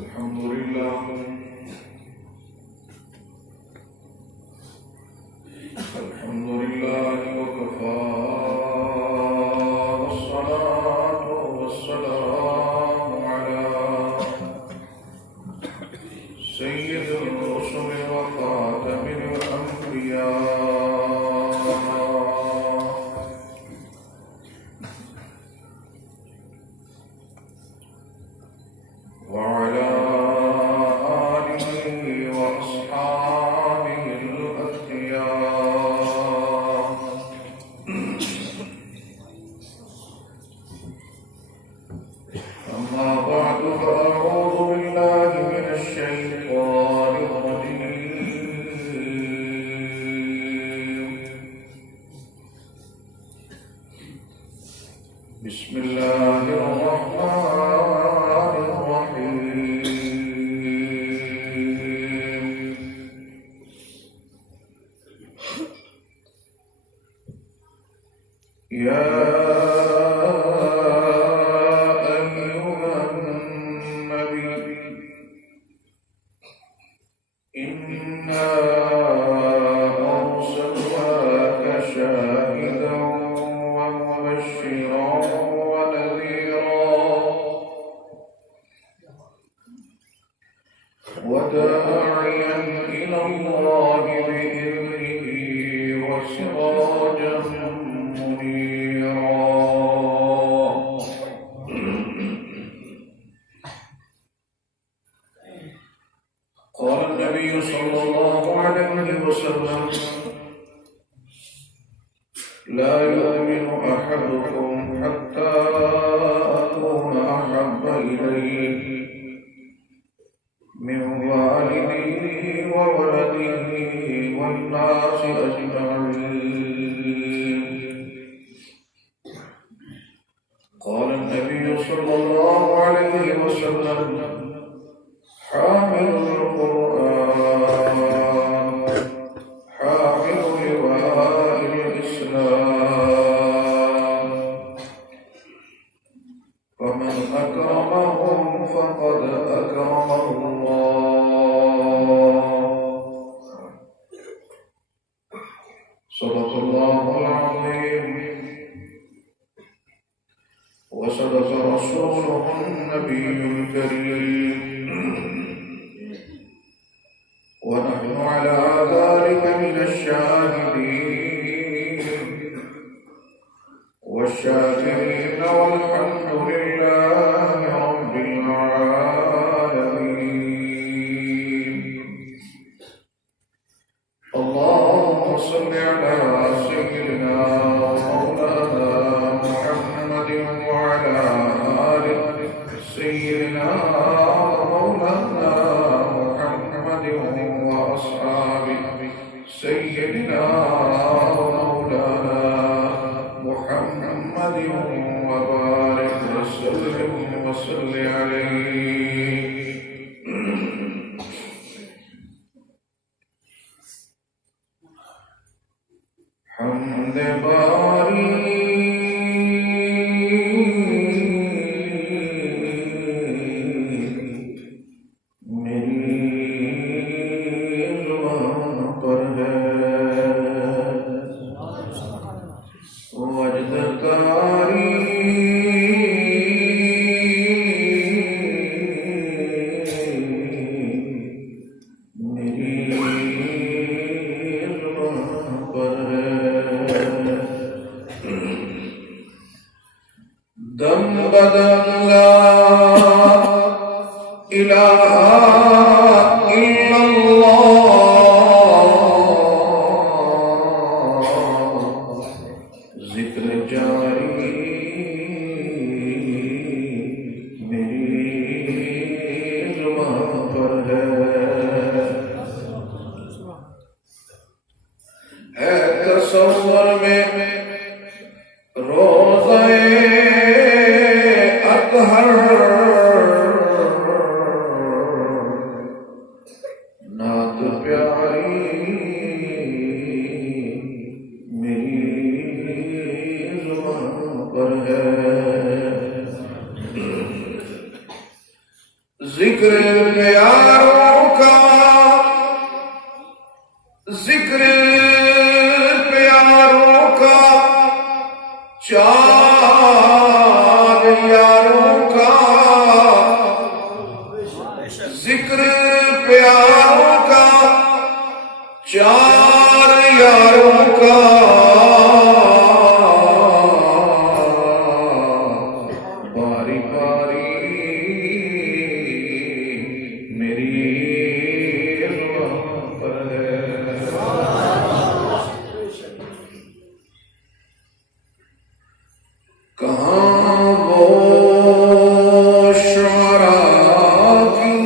الحمد لله وكفى والصلاة والسلام على سيد الرسل وخاتم الأنبياء وعلى آله وأصحابه الأتقياء أما بعد فأعوذ بالله من الشيطان الرجيم بسم الله الرحمن الرحيم يا أيها النبي إنا أرسلناك شاهدا ومبشرا ونذيرا وداعيا إلى الله بإذنه وسراجا منيرا قال النبي صلى الله عليه وسلم لا يؤمن أحدكم حتى أكون أحب إليه من والده وولده والناس أجمعين. قال النبي صلى الله عليه وسلم حامل القرآن حامل لواء الإسلام ومن أكرمهم فقد أكرم الله. صدق الله العظيم وصدق رسوله النبي الكريم ونحن على ذلك من الشاهدين والشاكرين والحمد لله رب العالمين. اللهم صل على سيدنا ومولانا محمد وعلى آل سيدنا ومولانا محمد وأصحابه سيدنا ومولانا محمد وبارك وسلم وصل عليه. حمد باری دم بدن لا الہ الا اللہ ذکر جاری میری زبان پر ہے تصور میں روزہ اطہر ذکر پیاروں کا، ذکر پیاروں کا، چار یاروں کا، ذکر پیاروں کا، چار یاروں کا، باری باری میری زبان پر ہے۔ کہاں وہ شعراء کی،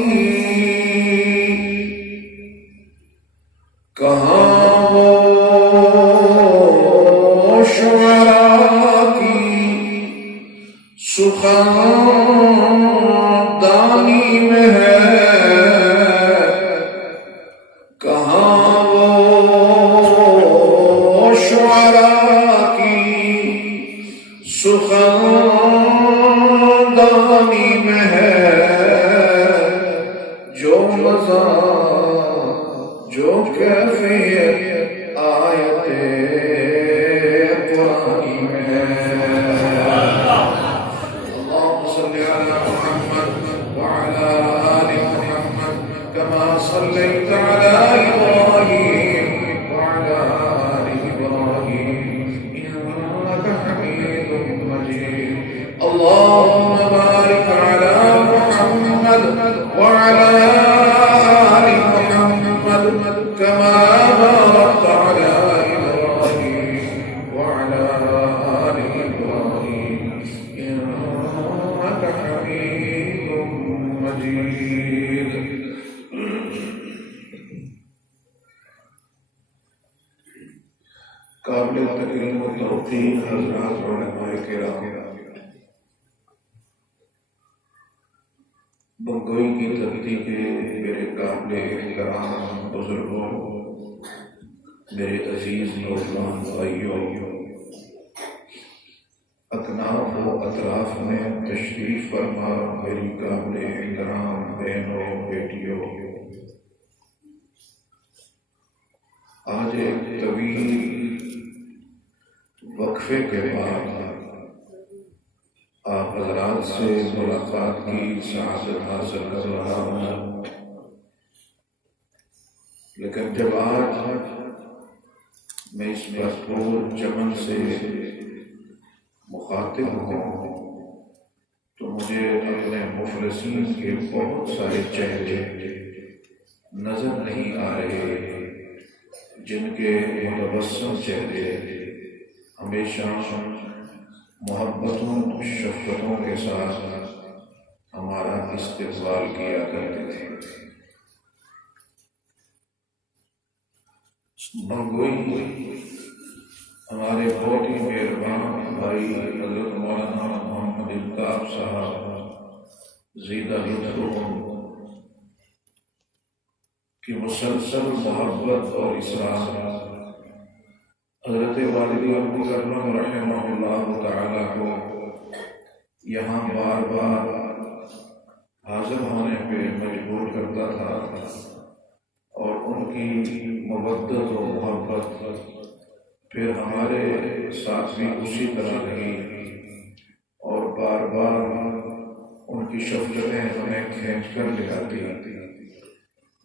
کہاں وہ شعراء کی سخن دانی میں ہے، کہاں وہ شعراء کی سخن دانی میں ہے، جو مزہ جو کیفیت آیت قرآن میں ہے۔ اللهم صل على محمد وعلى آل محمد كما صليت على إبراهيم وعلى آل إبراهيم إنك حميد مجيد۔ اللهم بارك على محمد وعلى آل محمد كما باركت على إبراهيم وعلى آل إبراهيم إنك حميد مجيد۔ قابل تکریم و توقیر حضرات علماء کرام، بنگوئی کی دھرتی کے میرے قابل احترام بزرگوں، میرے عزیز نوجوان بھائیوں، اکناف و اطراف میں تشریف فرما میری قابل احترام بہنوں بیٹیوں، آج ایک طویل وقفے کے بعد آپ حضرات سے ملاقات کی سعادت حاصل کر رہا ہوں، لیکن جب آج میں اس بھرپور چمن سے مخاطب ہوں تو مجھے اپنے مفلسین کے بہت سارے چہرے نظر نہیں آ رہے، جن کے متبسم چہرے ہمیشہ محبتوں شفقتوں کے ساتھ ہمارا استقبال کیا کرتے تھے۔ بنگوئی ہمارے بہت ہی مہربان بھائی حضرت مولانا محمد الطاف صاحب زیدہ لطفہم کی مسلسل محبت اور اصرار، حضرت والد مکرم رحمہ اللہ تعالی کو یہاں بار بار حاضر ہونے پہ مجبور کرتا تھا، اور ان کی مودت و محبت پھر ہمارے ساتھ بھی اسی طرح رہی، اور بار بار ان کی شفقتیں ہمیں کھینچ کر لے آتی۔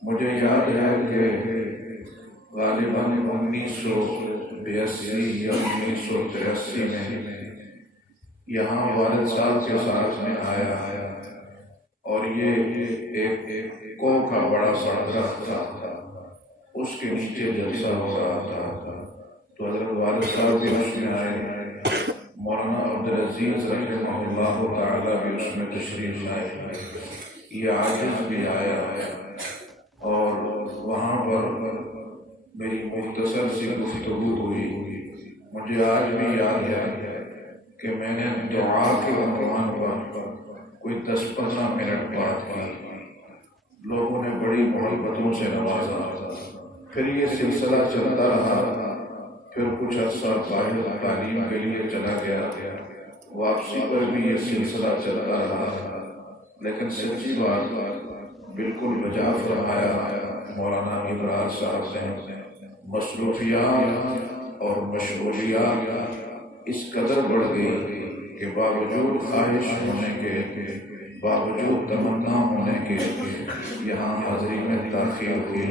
مجھے یاد ہے کہ غالباً 1982 یا 1983 میں یہاں والد صاحب کے ساتھ میں آیا، اور یہ ایک کو کا بڑا سا درخت تھا، اس کے نیچے جلسہ ہو رہا تھا، تو حضرت والد صاحب بھی اس میں آئے، مولانا عبدالعزیز رحمہ اللہ تعالیٰ بھی اس میں تشریف لائے، یہ عاجز بھی آیا، اور وہاں پر میری مختصر سی گفتگو ہوئی۔ مجھے آج بھی یاد ہے کہ میں نے دعا کے عنوان پر کوئی 10-15 منٹ بات کی، لوگوں نے بڑی محبتوں سے نوازا، پھر یہ سلسلہ چلتا رہا، پھر کچھ عرصہ باہر تعلیم کے لیے چلا گیا، واپسی پر بھی یہ سلسلہ چلتا رہا، لیکن سچی بات بالکل بجا فرمایا مولانا ابراز صاحب نے۔ مصروفیات اور مشغولیات اس قدر بڑھ گئی کہ باوجود خواہش ہونے کے، باوجود تمنا ہونے کے یہاں حاضری میں تاخیر ہوئی۔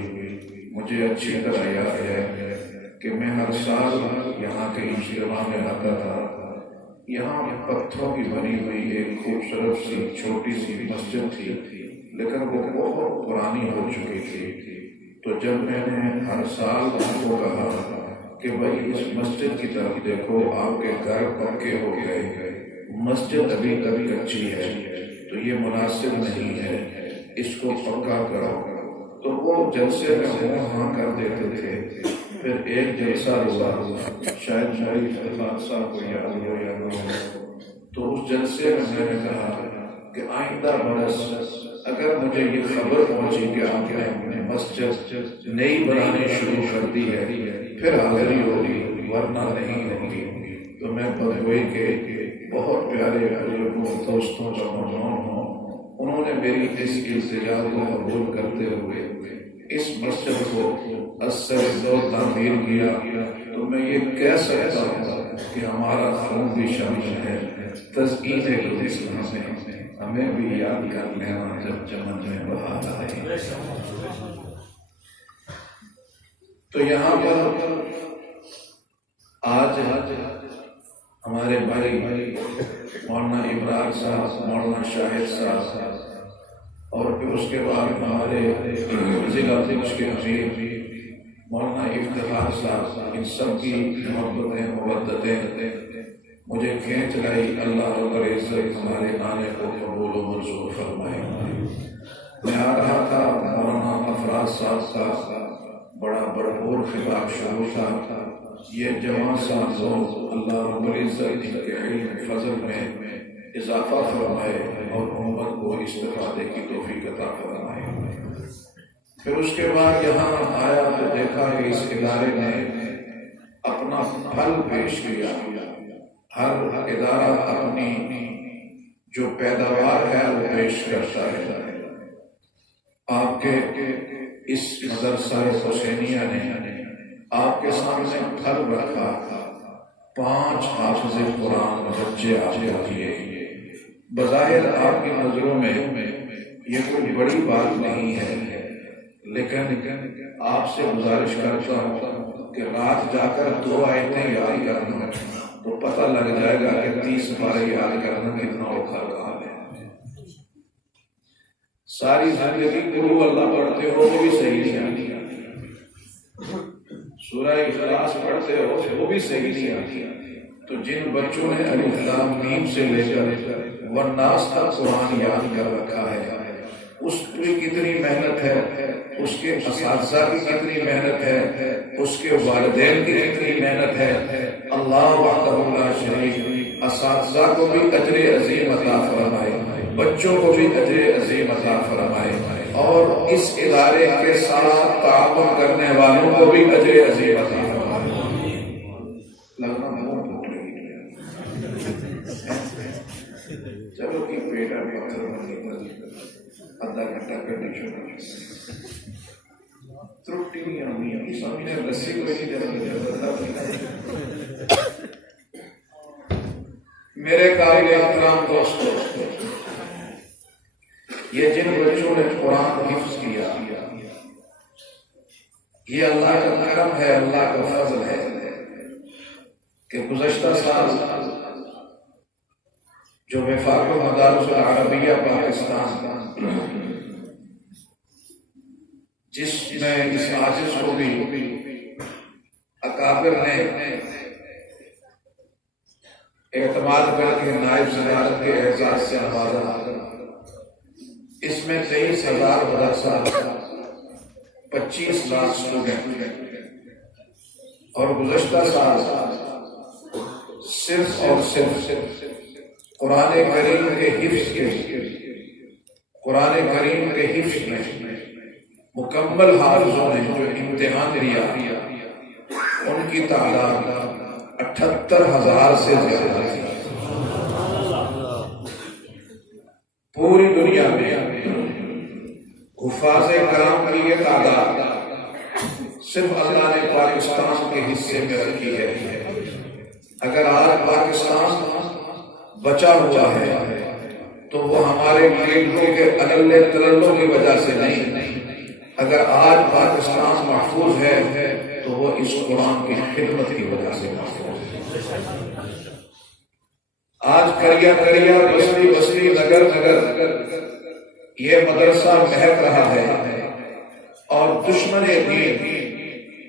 مجھے اچھی طرح یاد ہے کہ میں ہر سال یہاں کے اجتماع میں آتا تھا۔ یہاں پتھروں کی بنی ہوئی ایک خوبصورت سی چھوٹی سی مسجد تھی، لیکن وہ بہت پرانی ہو چکی تھی۔ تو جب میں نے ہر سال ان کو کہا کہ بھائی اس مسجد کی طرف دیکھو، آپ کے گھر پکے ہو گئے، مسجد ابھی تک کچی ہے، تو یہ مناسب نہیں ہے، اس کو پکا کرو، تو وہ جلسے میں ہاں کر دیتے تھے۔ پھر ایک جلسہ ہوا، شاید شاہی صاحب کو یاد ہو یا نہ ہو، تو اس جلسے میں نے کہا کہ آئندہ برس اگر مجھے یہ خبر پہنچی کہ آپ نے اپنے مسجد نئی بنانی شروع کر دی ہے، پھر حاضری ہوگی ورنہ نہیں ہوگی۔ تو میں بدگوئی کے بہت پیارے بزرگوں دوستوں کا ممنون ہوں، انہوں نے میری اس التجا کو قبول کرتے ہوئے اس مسجد کو اثر دو تعمیر کیا۔ تو میں یہ کہہ سکتا ہوں کہ ہمارا خون بھی شامل ہے تزکیہ الاسلام میں، ہمیں بھی یاد کر لینا جب چمن میں بہار آئے۔ تو یہاں پر آج ہمارے بھائی مولانا ابراز صاحب، مولانا شاہد صاحب، اور پھر اس کے بعد ہمارے ضلع کے امیر مولانا افتخار صاحب، ان سب کی محبتیں مودتیں مجھے کھینچ لائی۔ اللہ رب العزت ہمارے آنے کو قبول و منظور فرمائے۔ میں آ رہا تھا، مولانا افراز صاحب کا بڑا بھرپور خطاب شروع تھا۔ یہ جوان صاحب لوگ اللہ رب العزت ان کے علم فضل میں اضافہ فرمائے اور امت کو استفادے کی توفیق عطا فرمائے۔ پھر اس کے بعد یہاں آیا تو دیکھا کہ اس ادارے نے اپنا پھل پیش کیا۔ ہر ادارہ اپنی جو پیداوار ہے وہ پیش کرتا ہے۔ آپ کے اس مدرسہ حسینیہ نے آپ کے سامنے پھل رکھا، 5 حافظ قرآن بچے آپ کو دیے۔ بظاہر آپ کی نظروں میں یہ کوئی بڑی بات نہیں ہے، لیکن آپ سے گزارش کرتا ہوں کہ رات جا کر 2 آیتیں یاد کرنا، تو پتہ لگ جائے گا کہ 30 بار یاد کرنا کتنا اوکھا کام ہے۔ ساری زندگی قل ہو اللہ پڑھتے ہو وہ بھی صحیح نہیں آتی، سورہ اخلاص پڑھتے ہو وہ بھی صحیح نہیں آتی۔ تو جن بچوں نے الف لام میم سے لے کر والناس تک قرآن یاد کر رکھا ہے، اس کی کتنی محنت ہے، اس کے اساتذہ کی کتنی محنت ہے، اس کے والدین کی کتنی محنت ہے۔ اللہ وحدہ لا شریک اساتذہ کو بھی اجر عظیم عطا فرمائے، بچوں کو بھی اجر عظیم عطا فرمائے، اور اس ادارے کے ساتھ تعاون کرنے والوں کو بھی اجر عظیم عطا فرمائے۔ لگنا منہ پھوٹ رہی ہے، چلو کہ بیٹا آدھا گھنٹہ کنڈیشن ترٹی نہیں آنی سامنے رسی کو ہی میرے قابل احترام دوستو، یہ جن بچوں نے قرآن حفظ کیا، یہ اللہ کا کرم ہے، اللہ کا فضل ہے کہ گزشتہ سال جو وفاق مدارس العربیہ پاکستان جس میں اس عاجز کو بھی اکابر نے اعتماد کر کے نائب صدارت کے اعزاز سے نوازا، اس میں 23,000 مدرسہ، 25 لاکھ اسٹوڈنٹ، اور گزشتہ سال صرف اور صرف قرآن کریم کے حفظ میں مکمل حافظوں نے جو امتحان دیا ان کی تعداد 78,000 سے زیادہ تھی۔ پوری دنیا میں حفاظ کرام کی یہ تعداد صرف اللہ نے پاکستان کے حصے میں رکھی ہے۔ اگر آج پاکستان بچا ہوا ہے تو وہ ہمارے لیڈروں کے اللے تللوں کی وجہ سے نہیں، اگر آج پاکستان محفوظ ہے تو وہ اس قرآن کی خدمت کی وجہ سے محفوظ ہے۔ آج کریا کریا، بستی بستی، نگر نگر یہ مدرسہ مہک رہا ہے اور دشمن دین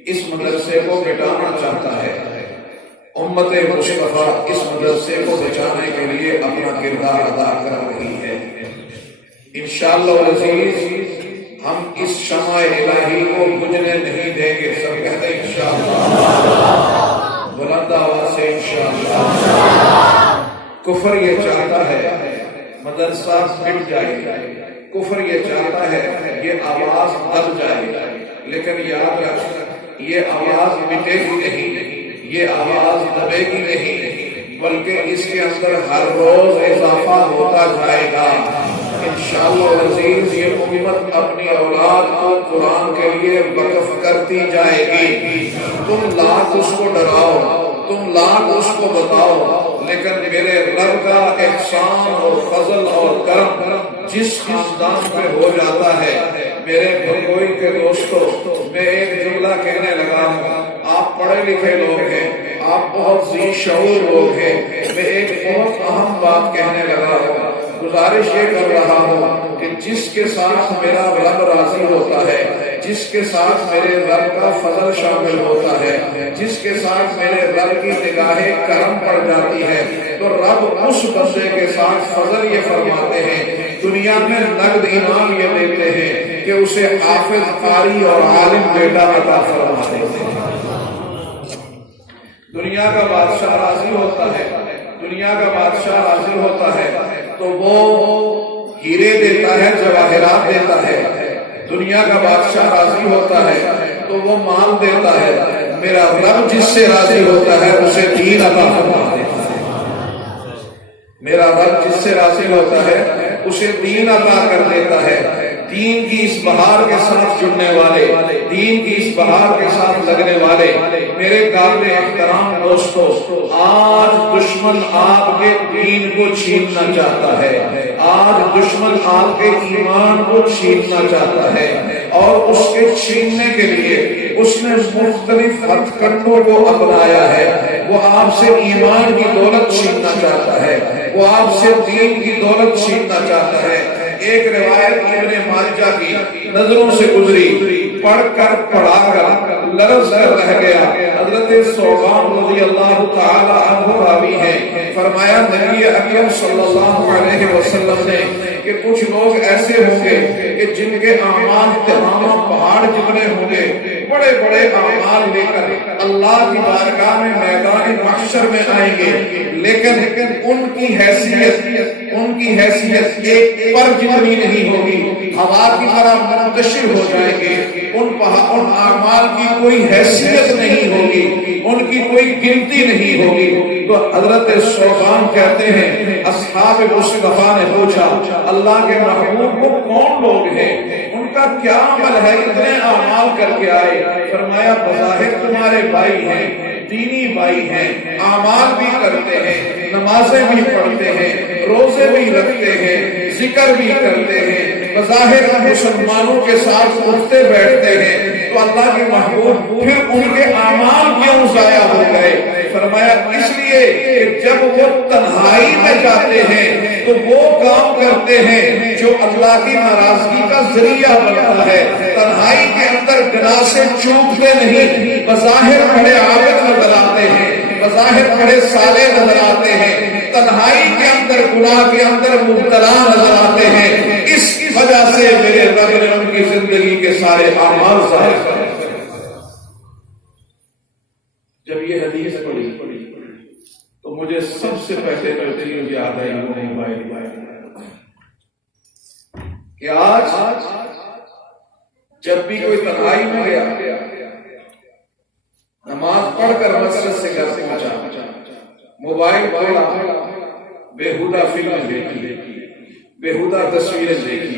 اس مدرسے کو مٹانا چاہتا ہے۔ امت مصطفیٰ اس مدرسے کو بچانے کے لیے اپنا کردار ادا کر رہی ہے۔ انشاءاللہ العزیز ہم اس شمع الہی کو بجھنے نہیں دیں گے۔ سب کہتے ہیں انشاءاللہ، بلند آواز سے انشاءاللہ۔ کفر یہ چاہتا ہے مدرسہ مٹ جائے، کفر یہ چاہتا ہے یہ آواز دب جائے، لیکن یاد رکھ یہ آواز مٹے گی نہیں، یہ آواز دبے گی نہیں، بلکہ اس کے اندر ہر روز اضافہ ہوتا جائے گا۔ انشاءاللہ العزیز یہ امت اپنی اولاد کو قرآن کے لیے وقف کرتی جائے گی۔ تم لاکھ اس کو ڈراؤ، تم لاکھ اس کو بتاؤ، لیکن میرے رب کا احسان اور فضل اور کرم جس خاندان پہ ہو جاتا ہے، میرے بھگوئی کے دوستوں، میں ایک جملہ کہنے لگا ہوں، آپ پڑھے لکھے لوگ ہیں، آپ بہت ذی شعور لوگ ہیں، میں ایک بہت اہم بات کہنے لگا ہوں، گزارش یہ کر رہا ہوں کہ جس کے ساتھ میرا رب راضی ہوتا ہے، جس کے ساتھ میرے رب کا فضل شامل ہوتا ہے، جس کے ساتھ میرے رب کی نگاہ کرم پڑ جاتی ہے، تو رب اس بندے کے ساتھ فضل یہ فرماتے ہیں، دنیا میں نقد انعام یہ دیتے ہیں کہ اسے حافظ، قاری اور عالم بیٹا عطا فرماتے ہیں۔ دنیا کا بادشاہ راضی ہوتا ہے، دنیا کا بادشاہ راضی ہوتا ہے تو وہ ہیرے دیتا ہے، جواہرات دیتا ہے۔ دنیا کا بادشاہ راضی ہوتا ہے تو وہ مال دیتا ہے۔ میرا رب جس سے راضی ہوتا ہے اسے دین عطا فرما دیتا ہے۔ میرا رب جس سے راضی ہوتا ہے اسے دین عطا کر دیتا ہے۔ دین کی اس بہار کے ساتھ جڑنے والے، دین کی اس بہار کے ساتھ لگنے والے میرے قابل احترام دوستو، آج دشمن آپ کے دین کو چھیننا چاہتا ہے، آج دشمن آپ کے ایمان کو چھیننا چاہتا ہے، اور اس کے چھیننے کے لیے اس نے مختلف ہتھ کنڈوں کو اپنایا ہے۔ وہ آپ سے ایمان کی دولت چھیننا چاہتا ہے، وہ آپ سے دین کی دولت چھیننا چاہتا ہے۔ ایک روایت ابن ماجہ کی نظروں سے گزری، پڑھ کر پڑھا کر لرز کر رہ گیا۔ حضرت ثوبان رضی اللہ تعالی عنہ راوی ہیں، فرمایا نبی اکرم صلی اللہ علیہ وسلم نے کہ کچھ لوگ ایسے ہوں گے کہ جن کے اعمال تمام پہاڑ جتنے ہوں گے، بڑے بڑے اعمال لے کر اللہ کی بارگاہ میں میدان محشر میں آئیں گے، لیکن ان کی حیثیت ایک پر جتنی نہیں ہوگی، ہوا کی طرح منتشر ہو جائیں گے۔ ان اعمال کی کوئی حیثیت نہیں ہوگی، ان کی کوئی گنتی نہیں ہوگی۔ تو حضرت ثوبان کہتے ہیں اصحاب مصطفیٰ نے پوچھا اللہ کے محبوب کو کون لوگ ہیں، ان کا کیا عمل ہے، اتنے اعمال کر کے آئے؟ فرمایا بظاہر تمہارے بھائی ہیں، دینی بھائی ہیں، اعمال بھی کرتے ہیں، نمازیں بھی پڑھتے ہیں، روزے بھی رکھتے ہیں، ذکر بھی کرتے ہیں، بظاہر مسلمانوں کے ساتھ اٹھتے بیٹھتے ہیں، تو اللہ کے محبوب پھر ان کے اعمال کیوں ضائع ہو گئے؟ فرمایا اس لیے کہ جب وہ تنہائی میں جاتے ہیں تو وہ کام کرتے ہیں جو اللہ کی ناراضگی کا ذریعہ بنتا ہے۔ تنہائی کے اندر گناہ سے چوکتے نہیں، بظاہر بڑے عابد نظر آتے ہیں، بظاہر بڑے صالح نظر آتے ہیں، تنہائی کے اندر گناہ کے اندر مبتلا نظر آتے ہیں۔ اس وجہ سے میرے رب نے ان کی زندگی کے سارے اعمال ظاہر کر دیے۔ جب یہ حدیث پڑھی تو مجھے سب سے پہلے جو چیز یاد آئی وہ نہیں بھائی کہ آج جب بھی کوئی تنہائی میں گیا، نماز پڑھ کر مسجد سے گھر پہنچا، موبائل کھولا، بےہودہ فلمیں دیکھی، بےہودہ تصویریں دیکھی،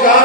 4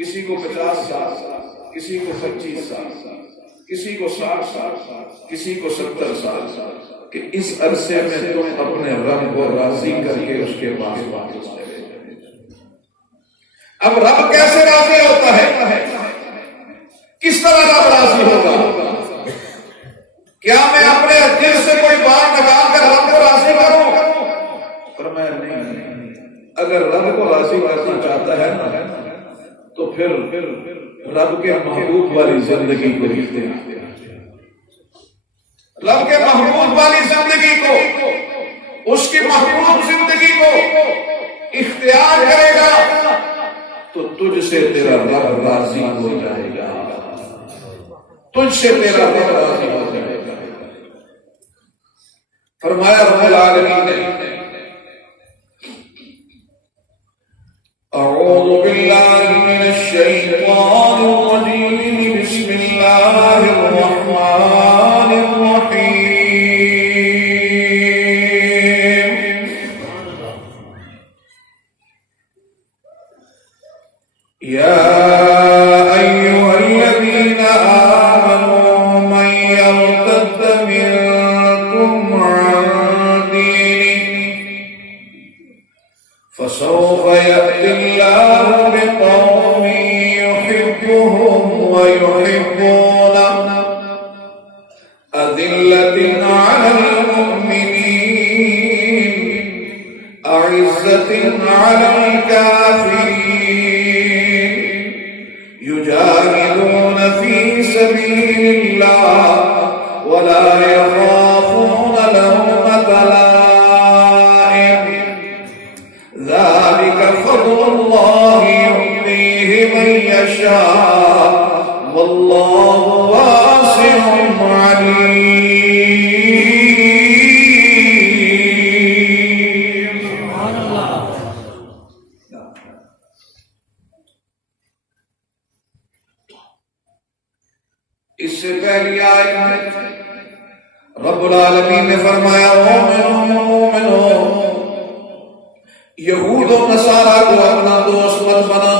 کسی کو 50 سال، کسی کو 25 سال، کسی کو 60 سال، کسی کو 70 سال، کہ اس عرصے میں تم اپنے رب کو راضی کر کے اس کے پاس واپس چلے جاؤ۔ اب رب کیسے راضی ہوتا ہے؟ کس طرح رب راضی ہوگا؟ کیا میں اپنے دل سے کوئی بات نکال کر رب کو راضی کروں؟ فرمایا نہیں، اگر رب کو راضی کرنا چاہتا ہے نا تو پھر رب کے محبوب والی زندگی کو اختیار، رب کے محبوب والی زندگی کو، اس کی محبوب زندگی کو اختیار کرے گا تو تجھ سے تیرا رب راضی ہو جائے گا، تجھ سے تیرا رب راضی ہو جائے گا۔ فرمایا رب العالمین نے اعوذ باللہ من الشیطان الرجیم بسم اللہ الرحمن الرحیم یا ایہا الذین آمنوا من یرتد منکم عن دینہ فسوف یأتی اللہ بقوم یحبهم ویحبونہ أذلة على المؤمنين أعزة على الكافرين يجاهدون في سبيل الله ولا يخافون لومة لائم ذلك فضل الله يؤتيه من يشاء والله واسع علیم۔ اس سے پہلی آیت میں رب العالمین نے فرمایا مومنو، یہود و نصارہ کو اپنا دوست مت بنا۔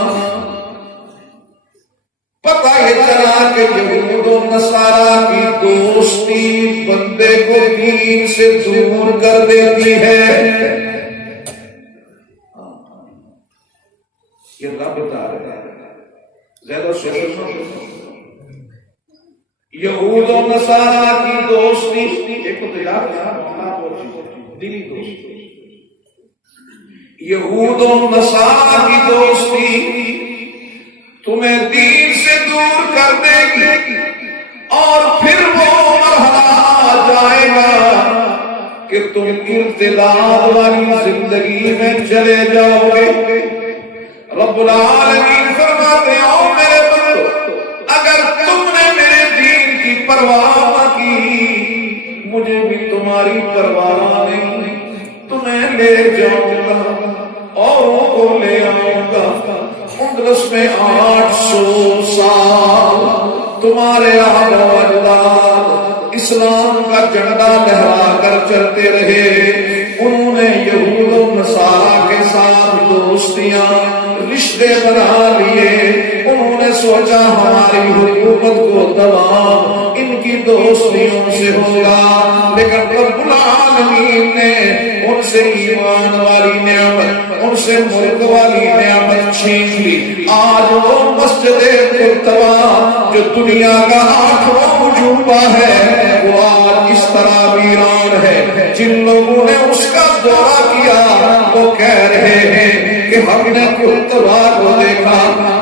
پتہ یہ چلا کہ یہود و نصارہ کی دوستی بندے کو دین سے دور کر دیتی ہے۔ یہ رب بتا رہا ہے، زیادہ سوچو۔ یہود و نصارہ کی دوستی ایک تو یاد دینی دوستی، یہود و نصارہ کی دوستی تمہیں دین سے دور کر دے گی، اور پھر وہ مرحلہ آ جائے گا کہ تم ارتداد والی زندگی میں چلے جاؤ گے۔ رب العالمین فرماتے ہیں او میرے بندو، اگر تم نے میرے دین کی پرواہ نہ کی، مجھے بھی تمہاری پرواہ نہیں، تمہیں لے جاؤں گا، اوروں کو لے آؤں گا۔ اندلس میں 800 سال تمہارے آبا و اجداد اسلام کا جھنڈا لہرا کر چلتے رہے، انہوں نے یہود و نصارہ کے ساتھ دوستیاں رشتے بنا لیے، انہوں نے سوچا ہماری حکومت کو دوام ان کی دوستیوں سے ہوگا، لیکن رب العالمین نے ان سے ایمان والی نعمت، ان سے ملک والی نعمت چھین لی۔ آج وہ مسجد مرتبہ جو دنیا کا 8واں عجوبہ ہے، وہ آج اس طرح ویران ہے۔ جن لوگوں نے اس کا دورہ کیا وہ کہہ رہے ہیں کہ ہم نے مرتبہ کو دیکھا،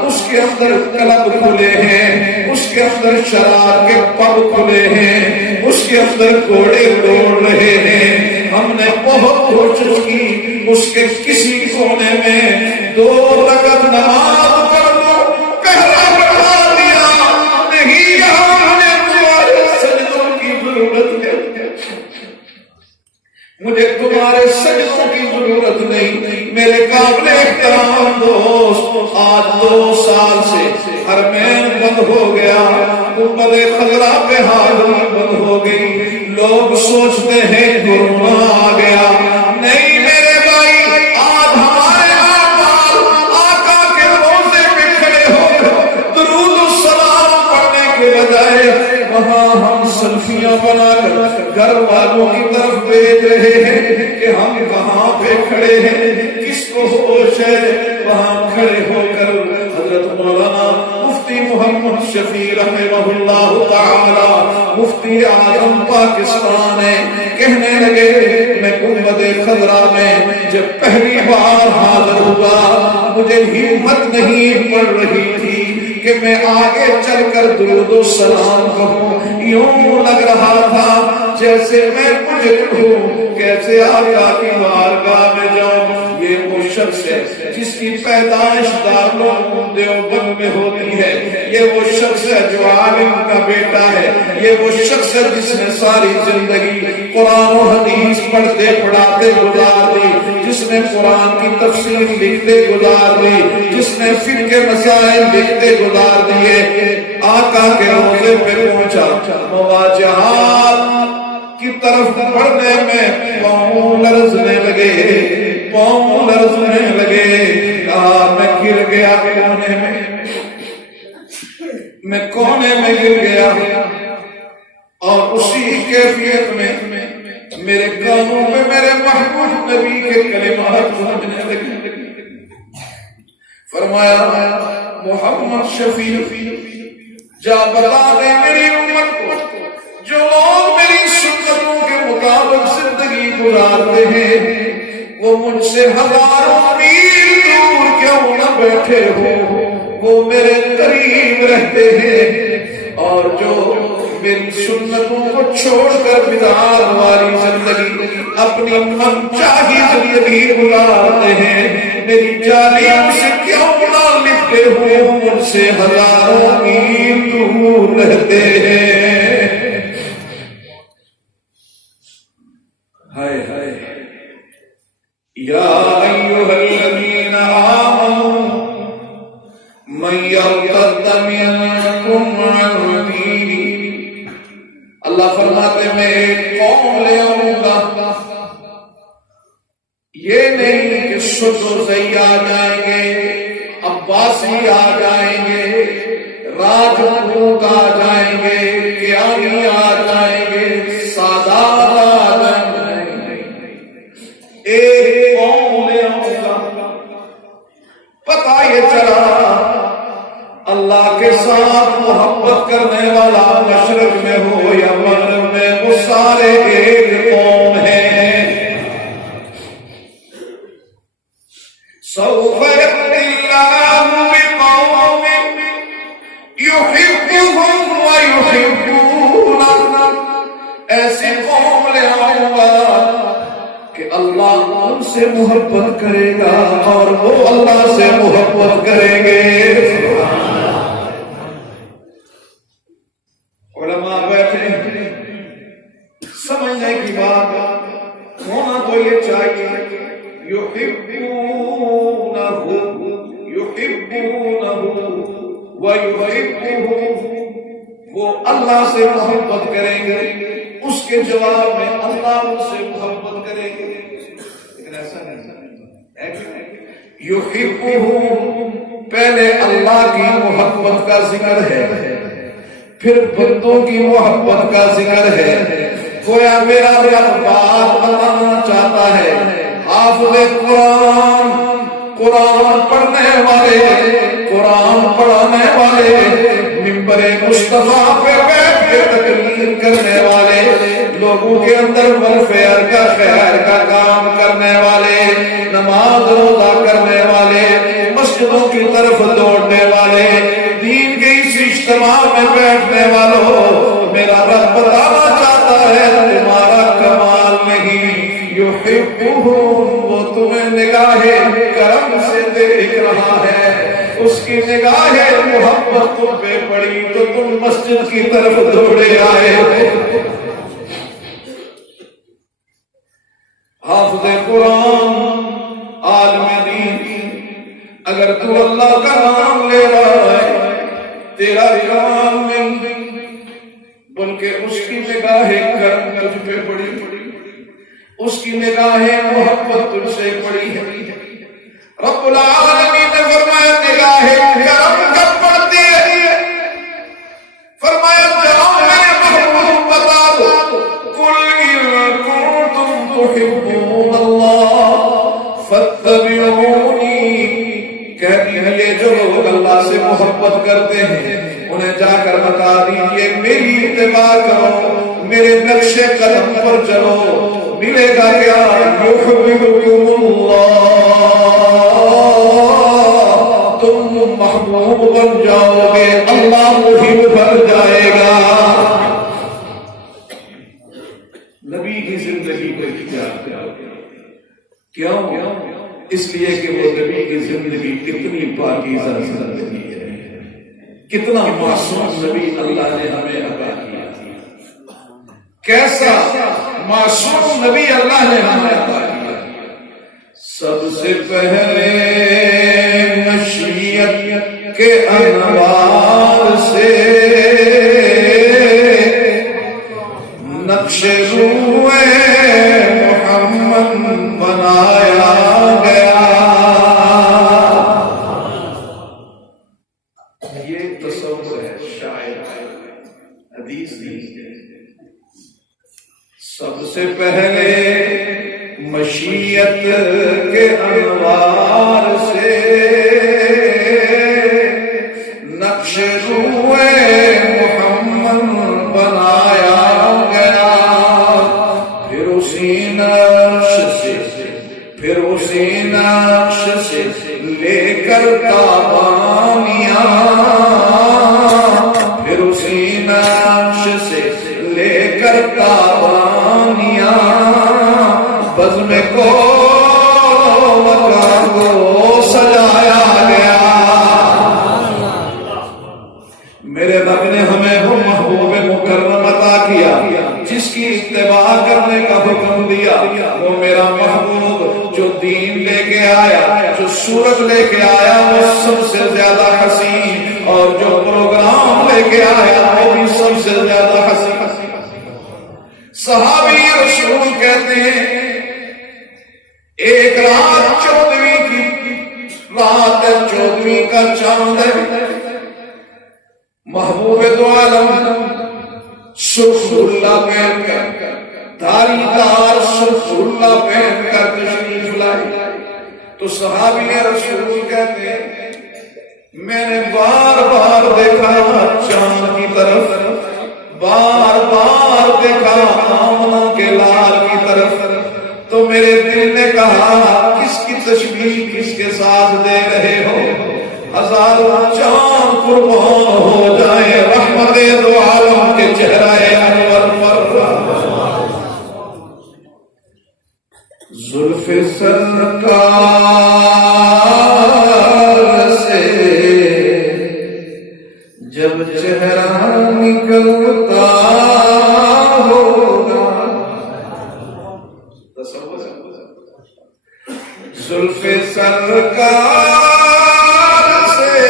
اس کے اندر کلب کھلے ہیں، اس کے اندر شراب کے پب کھلے ہیں، اس کے اندر گھوڑے دوڑ رہے ہیں۔ ہم نے بہت کوشش کی اس کے کسی کونے میں 2 رکعت نماز پڑھ لو، پہلا بڑھا دیا نہیں، یہاں ہمیں تمہارے سجدوں کی ضرورت ہے، مجھے تمہارے سجدوں کی ضرورت نہیں۔ میرے قابل احترام دوست، آج 2 سال سے حرمین بند ہو گیا، گنبد خضرا پہ حاضری بند ہو گئی، لوگ سوچتے ہیں کورونا آ گیا۔ نہیں میرے بھائی، آج ہمارے آقا کے روزے پہ کھڑے ہو جائے وہاں ہم سلفیاں بنا کر گھر والوں کی طرف بھیج رہے ہیں کہ ہم کہاں پہ کھڑے ہیں، کس کو ہوش ہے وہاں کھڑے ہو کر حضرت مولانا مفتی محمد شفیع رحمہ اللہ تعالی مفتی اعظم پاکستان ہے، کہنے لگے میں گنبد خضرا میں جب پہلی بار حاضر ہوا مجھے ہمت نہیں پڑ رہی تھی کہ میں آگے چل کر درود و سلام کہوں، یوں لگ رہا تھا جیسے میں مجرم ہوں، کیسے آقا کی بارگاہ میں جاؤں۔ یہ وہ شخص ہے جس کی پیدائش دارالعلوم دیوبند میں ہوتی ہے، یہ وہ شخص ہے جو عالم کا بیٹا ہے، یہ وہ شخص ہے جس نے ساری زندگی قرآن و حدیث پڑھتے پڑھاتے گزار دی، جس نے قرآن کی تفسیر لکھتے گزار دی، جس نے فقہ کے مسائل لکھتے گزار دیے۔ آقا کے روضے پہ پہنچا، مواجہات کی طرف بڑھنے میں پاؤں لرزنے لگے، پاؤں لرزنے لگے، کہا میں گر گیا کونے میں کونے میں گر گیا، اور اسی کیفیت میں میرے کانوں میں میرے محبوب نبی کے کلمات گونجنے لگے۔ فرمایا محمد شفیع جا بتا دے میری امت کو، جو لوگ میری سنتوں کے مطابق زندگی گزارتے ہیں وہ مجھ سے ہزاروں میل دور کیوں نہ بیٹھے ہو، وہ میرے قریب رہتے ہیں، اور جو میری سنتوں کو چھوڑ کر بدعات والی زندگی اپنی من چاہی زندگی گزارتے ہیں، میری جالیوں سے کیوں نہ لپٹے ہو، مجھ سے ہزاروں میل دور رہتے ہیں۔ ہائے ہائے یا ایھا الذین آمنوا من یرتد منکم عن دینہ، اللہ فرماتے میں ایک قوم لے آؤں گا، یہ نہیں کہ شترزئی آ جائیں گے، عباسی آ جائیں گے، راجپوت آ جائیں گے، کیانی آ جائیں گے، سادات آ جائیں گے، ایک قوم لے آؤں گا۔ پتہ یہ چلا اللہ کے ساتھ محبت کرنے والا مشرق میں ہو یا مغرب میں، وہ سارے ایک قوم ہیں۔ سوف یأتی اللہ بقوم یحبهم ویحبونہ، ایسی قوم لے آؤں گا کہ اللہ ان سے محبت کرے گا اور وہ اللہ سے محبت کریں گے۔ علماء بیٹھے سمجھنے کی بات ہونا تو یہ چاہیے، یحبونہ ویحبونہ، وہ اللہ سے محبت کریں گے، اس کے جواب میں اللہ ان سے محبت کریں گے، لیکن ایسا نہیں۔ یحبونہ پہلے اللہ کی محبت کا ذکر ہے، پھر بندوں کی محبت کا ذکر ہے۔ گویا میرا رب بات بتانا چاہتا ہے، حافظ قرآن، قرآن پڑھنے والے، قرآن پڑھانے والے، منبر مصطفیٰ پہ بیٹھ کے تقریر کرنے والے، لوگوں کے اندر ویلفیئر کا خیر کا کام کرنے والے، نماز روزہ کرنے والے، مسجدوں کی طرف دوڑنے والے، دین کے اس اجتماع میں بیٹھنے والوں، میرا رب بتانا چاہتا ہے تمہارا کمال نہیں، یحبہم، وہ تمہیں نگاہ کرم سے دیکھ رہا ہے، اس کی نگاہ محبت تم پہ پڑی تو تم مسجد کی طرف دوڑے آئے۔ حافظ قرآن، عالم دین، اگر تو اللہ کا نام لے رہا ہے، تیرا کمال نہیں بلکہ اس کی نگاہ کرم تجھ پہ پڑی، اس کی نگاہ محبت تجھ سے پڑی ہے۔ رب العالمین نے فرمایا نگاہ کرم کب پڑتی ہے؟ فرمایا تحبون اللہ فاتبعونی، کہتی ہیں یہ جو لوگ اللہ سے محبت کرتے ہیں انہیں جا کر بتا دیجئے میری اتباع کرو، میرے نقش قدم پر چلو، ملے گا کیا؟ یحببکم اللہ، تم محبوب بن جاؤ گے، اللہ محب بن جائے گا۔ نبی کی زندگی کو اختیار کیوں؟ اس لیے کہ وہ نبی کی زندگی کتنی پاکیزہ زندگی ہے، کتنا معصوم نبی اللہ نے ہمیں عطا کیا، کیسا معصوم نبی اللہ نے ہمیں عطا کیا۔ سب سے پہلے مشیت کے انوار سے نقش روح محمد بنایا گیا۔ یہ تصور ہے شاعر حدیث دی، سب سے پہلے مشیت کے انوار سے نقش روح محمد بنایا گیا، پھر اسی نقش سے لے کر تابانیاں، پھر اسی نقش سے لے کر تابانیاں بزم کو سجایا گیا۔ میرے رب نے ہمیں وہ محبوب مکرم عطا کیا جس کی اتباع کرنے کا حکم دیا، وہ میرا محبوب جو دین لے کے آیا، جو صورت لے کے آیا وہ سب سے زیادہ حسین، اور جو پروگرام لے کے آیا وہ بھی سب سے زیادہ حسین۔ صحابی رسول کہتے ہیں ایک رات 14ویں کی رات ہے، 14ویں کا چاند ہے، محبوب دو عالم سرخ اللہ پہن کر، دھاری دار سرخ اللہ پہن کر تشریف لائے، تو صحابی رسول کہتے ہیں میں نے بار بار دیکھا چاند کی طرف، بار بار دیکھا آمنہ کے لال کی طرف، تو میرے دل نے کہا کس کی تشبیہ کس کے ساتھ دے رہے ہو؟ ہزاروں چاند قربان ہو جائے رحمت دو عالم کے چہرہ انور پر۔ زلف سرکار سے جب چہرہ نکلتا ہوگا، زلف سرکار سے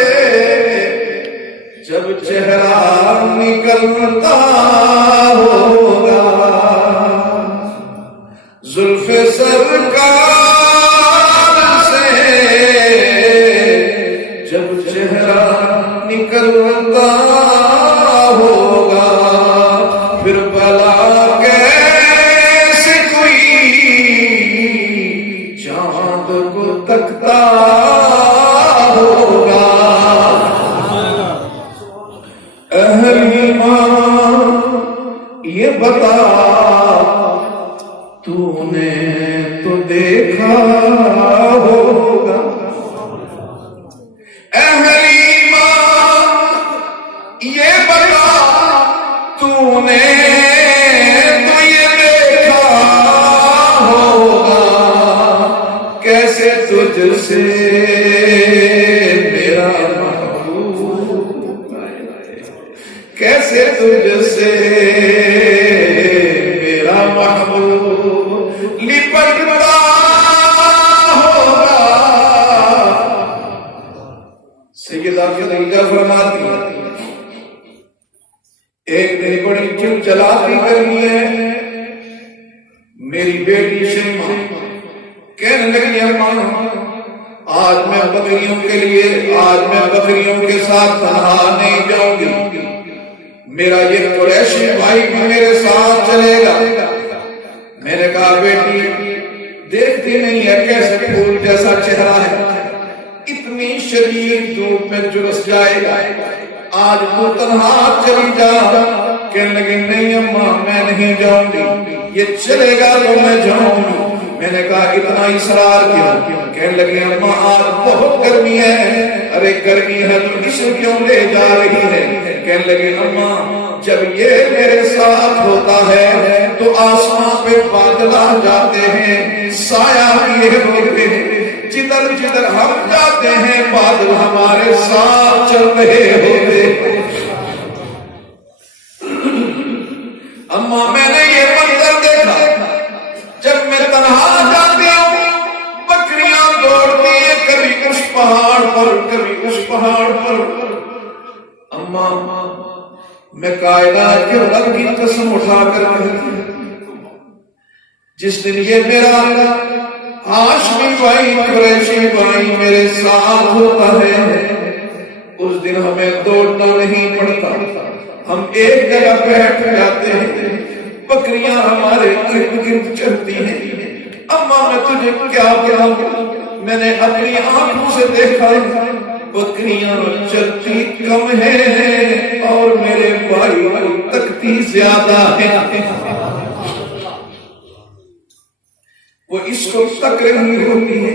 جب چہرہ نکلتا ہوگا، زلف سرکار سے جب چہرہ نکلتا ہوگا، پھر بلا کیسے کوئی چاند کو تکتا ہوگا۔ اہل ایمان یہ بتا تو نے تو دیکھا ہوگا، اہل ایمان یہ بتا تو نے تو یہ دیکھا ہوگا، کیسے تجھ سے میرا محبوب، کیسے تجھ سے میرا محبوب لپٹتا ہوگا۔ سیدہ خدیجہ فرماتی ایک دن بڑی چل چلاتی کرنی ہے، میری بیٹی شیما کہنے لگی اماں آج میں بکریوں کے لیے، آج میں بکریوں کے ساتھ تنہا نہیں جاؤں گی، میرا یہ قریشی بھائی بھی میرے ساتھ چلے گا۔ میں نے کہا بیٹی دیکھتی نہیں ہے کیسے پھول جیسا چہرہ ہے، اتنی شدید دھوپ میں جلس جائے گا، آج تو تنہا چلی جا۔ کہنے لگی نہیں اماں میں نہیں جاؤں گی، یہ چلے گا تو میں جاؤں گی۔ میں نے کہا اتنا اصرار کیوں؟ کہنے لگی اماں آج بہت گرمی ہے۔ ارے گرمی ہے تو اسے کیوں لے جا رہی ہے؟ کہنے لگی اماں جب یہ میرے ساتھ ہوتا ہے تو آسمان پہ بادل آ جاتے ہیں، سایہ کیے ہوتے ہیں، جدھر جدھر ہم جاتے ہیں بادل ہمارے ساتھ چل رہے ہوتے ہیں۔ اماں میں نے یہ منظر دیکھا، جب میں تنہا جاتی ہوں بکریاں دوڑتی ہیں، کبھی اس پہاڑ پر کبھی اس پہاڑ پر۔ اماں میں کائنات کے رب کی قسم اٹھا کر کہتی ہوں، جس دن یہ میرا ہاشمی بھائی قریشی بھائی میرے ساتھ ہوتا ہے اس دن ہمیں دوڑنا نہیں پڑتا، ہم ایک جگہ بیٹھ جاتے ہیں، بکریاں ہمارے ارد گرد چلتی ہیں۔ اماں میں تجھے کیا کہوں، میں نے اپنی آنکھوں سے دیکھا بکریاں چلتی کم ہیں اور میرے بھائی تکتی زیادہ ہے۔ وہ اس کو تک رہی ہوتی ہے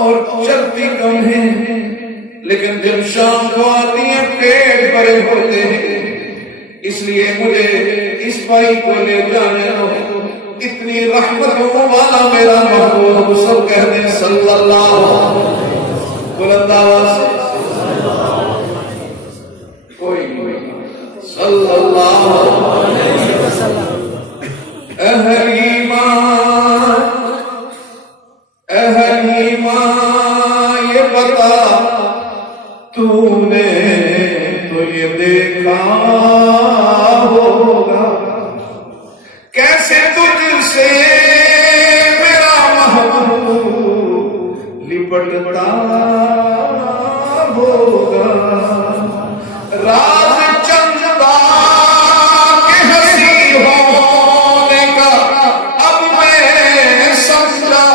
اور چلتی کم ہے، لیکن جب شام کو آتی ہیں پیٹ بھرے ہوتے ہیں۔ اس لیے مجھے اس بھائی کو لے جانے دو، اتنی رحمتوں والا میرا محبوب، سب کہتے ہیں صلی اللہ بلند آواز سے کوئی صلی اللہ علیہ وسلم۔ اہل ایمان یہ بتا تو نے تو یہ دیکھا ہوگا کیسے تجھ سے میرا محبوب لپٹتا ہوگا، راز چندہ کے ہنسی ہونے کا اب میں سمجھا،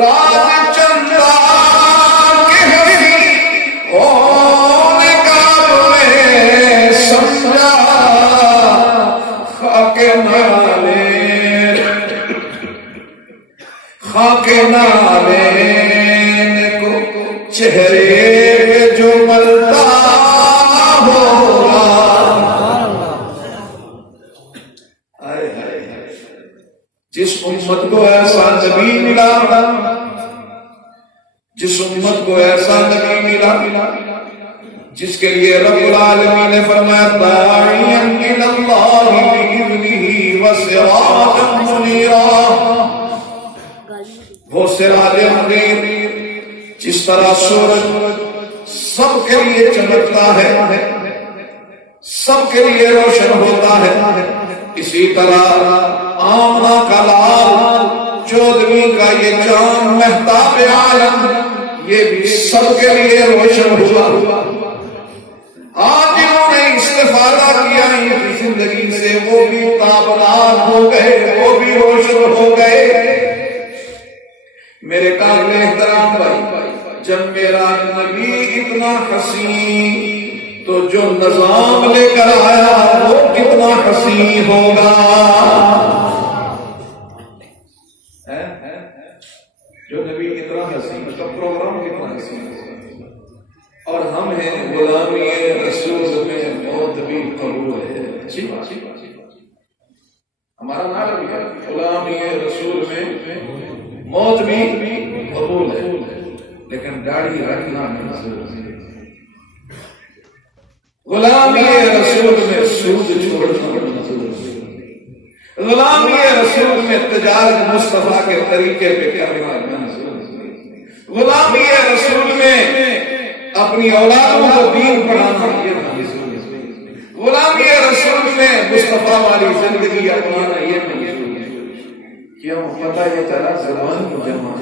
راز چندہ کے ہنسی ہونے کا اب میں سمجھا، خاک نالین کو چہرے پہ جو ملتا ہوگا۔ جس امت کو ایسا نبی ملا، جس امت کو ایسا نبی ملا جس کے لیے رب العالمین نے فرمایا داعیا الی اللہ باذنہ وسراجا منیرا، وہ سراج منیر جس طرح سورج سب کے لیے چمکتا ہے، سب کے لیے روشن ہوتا ہے، اسی طرح آمنہ کا لال چودھویں کا یہ چاند مہتاب عالم یہ بھی سب کے لیے روشن ہوا۔ آج انہوں نے استفادہ کیا ان کی زندگی سے، وہ بھی تابناک ہو گئے، وہ بھی روشن ہو گئے۔ میرے قابل احترام بھائی، جب میرا نبی اتنا حسین تو جو نظام لے کر آیا وہ کتنا حسین ہوگا۔ جو نبی اتنا حسین، اس کا پروگرام کتنا حسین، اور ہم ہیں غلامی رسول میں موت بھی قبول ہے۔ ہمارا نام بھی ہے غلامی رسول میں موت بھی قبول ہے، لیکن داڑھی رکھنا منظور ہے۔ غلامی رسول میں سود چھوڑنا منظور ہے، غلامی رسول میں تجارت مصطفیٰ کے طریقے پہ کرنا منظور ہے، غلامی رسول میں اپنی اولادوں کو دین پڑھانا یہ منظور ہے، غلامی رسول میں مصطفیٰ والی زندگی اپنانا یہ منظور ہے۔ کیوں؟ پتہ یہ چلا زبانی جمع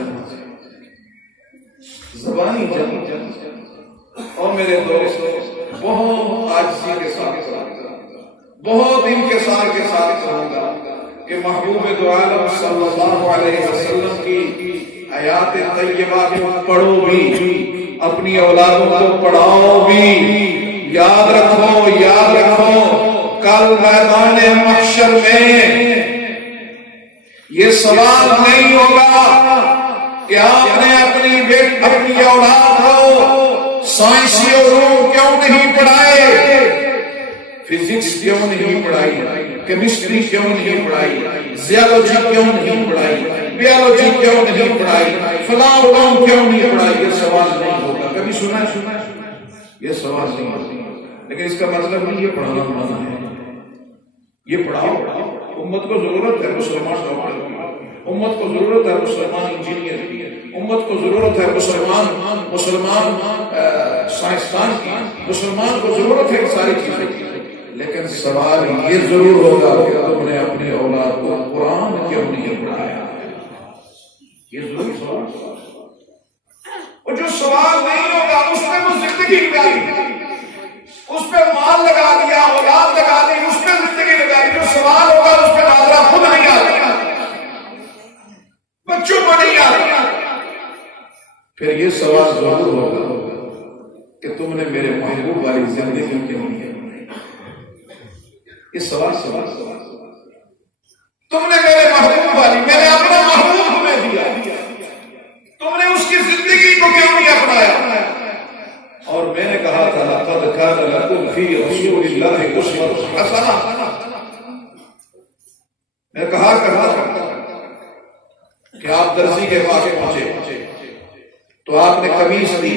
زبانی جمع۔ اور میرے دوست بہت عاجزی کے ساتھ بہت انکسار کے ساتھ کہوں گا کہ محبوب دو عالم صلی اللہ علیہ وسلم کی آیات طیبہ کو پڑھو بھی، اپنی اولادوں کو پڑھاؤ بھی، یاد رکھو کل میدان محشر میں یہ سوال نہیں ہوگا کہ آپ نے اپنی اولاد کو سائنسی علوم کیوں نہیں پڑھائے، فزکس کیوں نہیں پڑھائی، کیمسٹری کیوں نہیں پڑھائی، زیالوجی کیوں نہیں پڑھائی، بیالوجی کیوں نہیں پڑھائی، فلاں علوم کیوں نہیں پڑھائی، یہ سوال نہیں ہوگا۔ کبھی سنا ہے یہ سوال نہیں ہوگا، لیکن اس کا مطلب نہیں یہ پڑھانا منع ہے، یہ پڑھاؤ۔ امت کو ضرورت ہے مسلمان ڈاکٹر کی، امت کو ضرورت ہے مسلمان انجینئر کی، امت کو ضرورت ہے مسلمان سائنسدان کی، مسلمان کو ضرورت ہے ساری چیزیں کی، لیکن سوال یہ ضرور ہوگا کہ تم نے اپنے اولاد کو قرآن کیوں نہیں پڑھایا، یہ ضرور سوال ہوگا۔ اور جو سوال نہیں ہوگا اس میں وہ زندگی لگائی، اس پہ مال لگا دیا، اولاد لگا دی، اس پہ زندگی لگائی۔ جو سوال ہوگا اس پہ ناظرہ خود نہیں آتا، بچوں کو نہیں آتا، پھر یہ سوال ضرور ہوگا کہ تم نے میرے محبوب والی زندگی کیوں نہیں بنائی۔ یہ سوال تم نے میرے محبوب والی، میں نے اپنا محبوب تمہیں دیا، تم نے اس کی زندگی کو کیوں نہیں اپنایا؟ اور میں نے کہا تھا لقد كان لكم في رسول الله اسوة حسنة، میں کہا کہ آپ درزی کے پاس پہنچے تو آپ نے قمیص دی،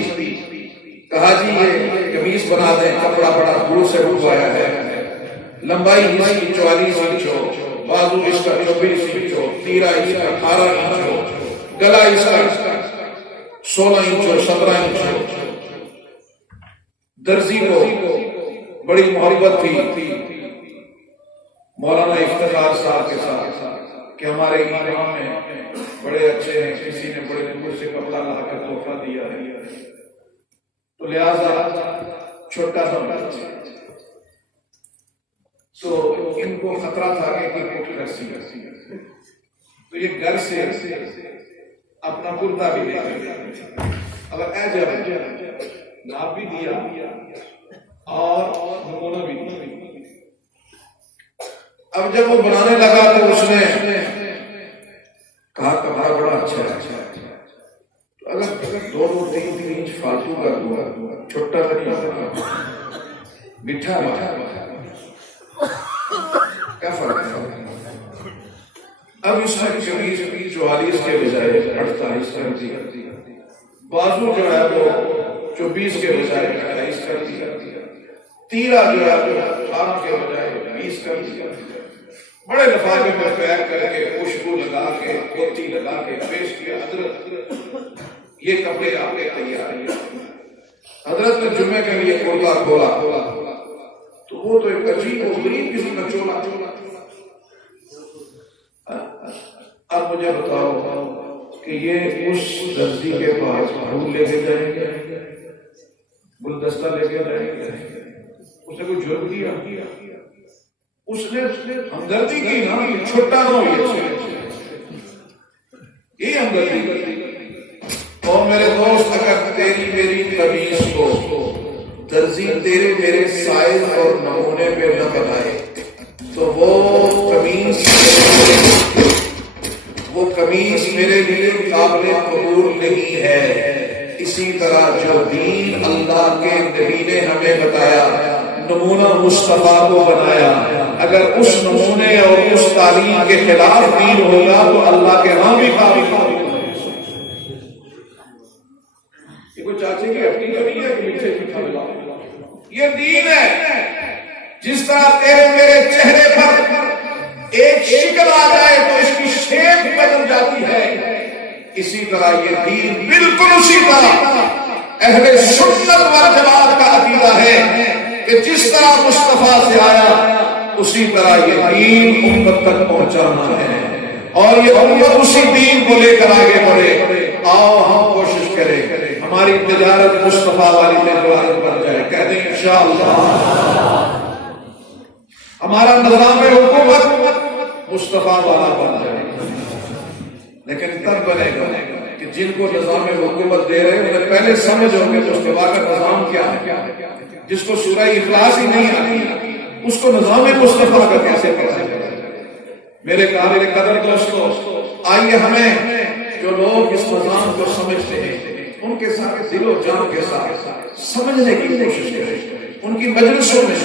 کہا جی یہ قمیص بنا دیں، کپڑا بڑا دور سے اٹھوایا ہے، لمبائی اس کی 44 انچ ہو، بازو اس کا 24 انچ ہو، تیرا اس کا 18 انچ ہو، گلا اس کا 16 انچ ہو، 17 انچ ہو۔ درزی کو بڑی محبت تھی مولانا افتخار صاحب کے ساتھ کہ ہمارے امام میں بڑے اچھے ہیں، کسی نے بڑے دور سے کپڑا لا کر تحفہ دیا ہے، تو لہذا چھوٹا سا بچہ، تو ان کو خطرہ تھا کہ رسی تو یہ گھر سے اپنا کرتا بھی لے کر اگر اے جب ناپ بھی دیا اور نمونہ بھی دیا۔ اب جب وہ بنانے لگا تو اس نے کہا کپڑا بڑا اچھا ہے، تو اگر 2-3 انچ فالتو کر دوں، چھوٹا نہیں، میٹھا کیا فرق ہے؟ اب اس نے 44 کے بجائے 48 کر دیا، بازو جو ہے وہ 24 کے بجائے 28 کر دیا، تیرا جو ہے 18 کے بجائے 20 کر دیا، بڑے لفافے میں پیک کر کے خوشبو لگا کے پوتی لگا کے پیش کیا، حضرت یہ کپڑے آپ کے تیار ہیں۔ حضرت نے جمعے کے لیے کرتا کھولا تو وہ تو ایک عجیب و غریب قسم کا چولا۔ اب مجھے بتاؤ کہ یہ اس درزی کے پاس پھول لے کے جائیں گے، گلدستہ لے کے جائیں گے، اس نے کوئی جرم کیا؟ اس نے ہمدردی کی نا، چھوٹا نہ ہو یہ ہمدردی کی۔ اور میرے دوست اگر تیری میری قمیص کو درزی تیرے میرے سائز اور نمونے پہ نہ بنائے تو وہ قمیص میرے لیے قابل قبول نہیں ہے۔ اسی طرح جو دین اللہ کے نبی نے ہمیں بتایا، نمونہ مصطفیٰ کو بنایا، اگر اس نمونے اور اس تعلیم کے خلاف دین ہوگا تو اللہ کے ہاں بھی قابل یہ کوئی چاچے کی اپنی کمی ہے کہ میٹھے میٹھا ملا، یہ دین ہے۔ جس طرح تیرے میرے چہرے پر ایک شکل آ جائے تو اس کی شیپ بدل جاتی ہے، اسی طرح یہ دین بالکل اسی طرح اہل سنت والجماعت کا عقیدہ ہے کہ جس طرح مصطفیٰ سے آیا اسی طرح یہ دین امت تک پہنچانا ہے، اور یہ امت اسی دین کو لے کر آگے بڑھے۔ آؤ ہم کوشش کریں ہماری تجارت مصطفیٰ والی تجارت بن جائے، کہتے ہیں انشاءاللہ۔ ہمارا نظام حکومت مصطفیٰ والا بن جائے، لیکن تب بنے گا کہ جن کو نظام حکومت دے رہے ہیں انہیں پہلے سمجھ ہو کہ مصطفیٰ کا نظام کیا ہے. جس کو سورہ اخلاص ہی نہیں آتی اس کو نظام مصطفیٰ کا کیسے پتا ہے؟ میرے قابل قدر دوستو، آئیے ہمیں جو لوگ اس نظام کو سمجھتے ہیں ان کے ساتھ دل و جان کے ساتھ سمجھنے کی کوشش کریں، ان کی مجلسوں میں.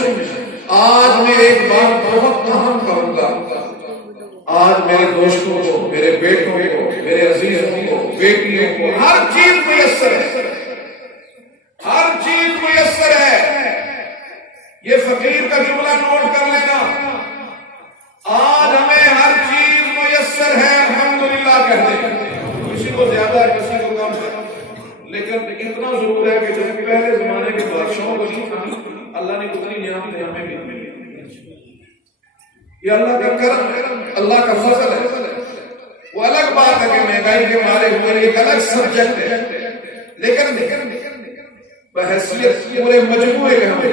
آج میں ایک بات بہت اہم کہوں گا. آج میرے دوستوں کو، میرے بیٹوں کو، میرے عزیزوں کو، بیٹیوں کو ہر چیز میسر ہے، ہر چیز میسر ہے. یہ فقیر کا جملہ نوٹ کر لینا. آج ہمیں ہر چیز میسر ہے، الحمدللہ کہتے ہیں. کسی کو زیادہ ہے، کسی کو کم ہے، لیکن اتنا ضرور ہے کہ جب پہلے زمانے کے بادشاہوں کو نہیں تھا، اللہ نے اتنی نعمتیں ہمیں بھی دی. یہ اللہ کا کرم ہے، اللہ کا فضل ہے. وہ الگ بات ہے کہ مہنگائی کے مارے ہوئے ایک الگ سبجیکٹ ہے، لیکن بحیثیت پورے مجموعے کے ہمیں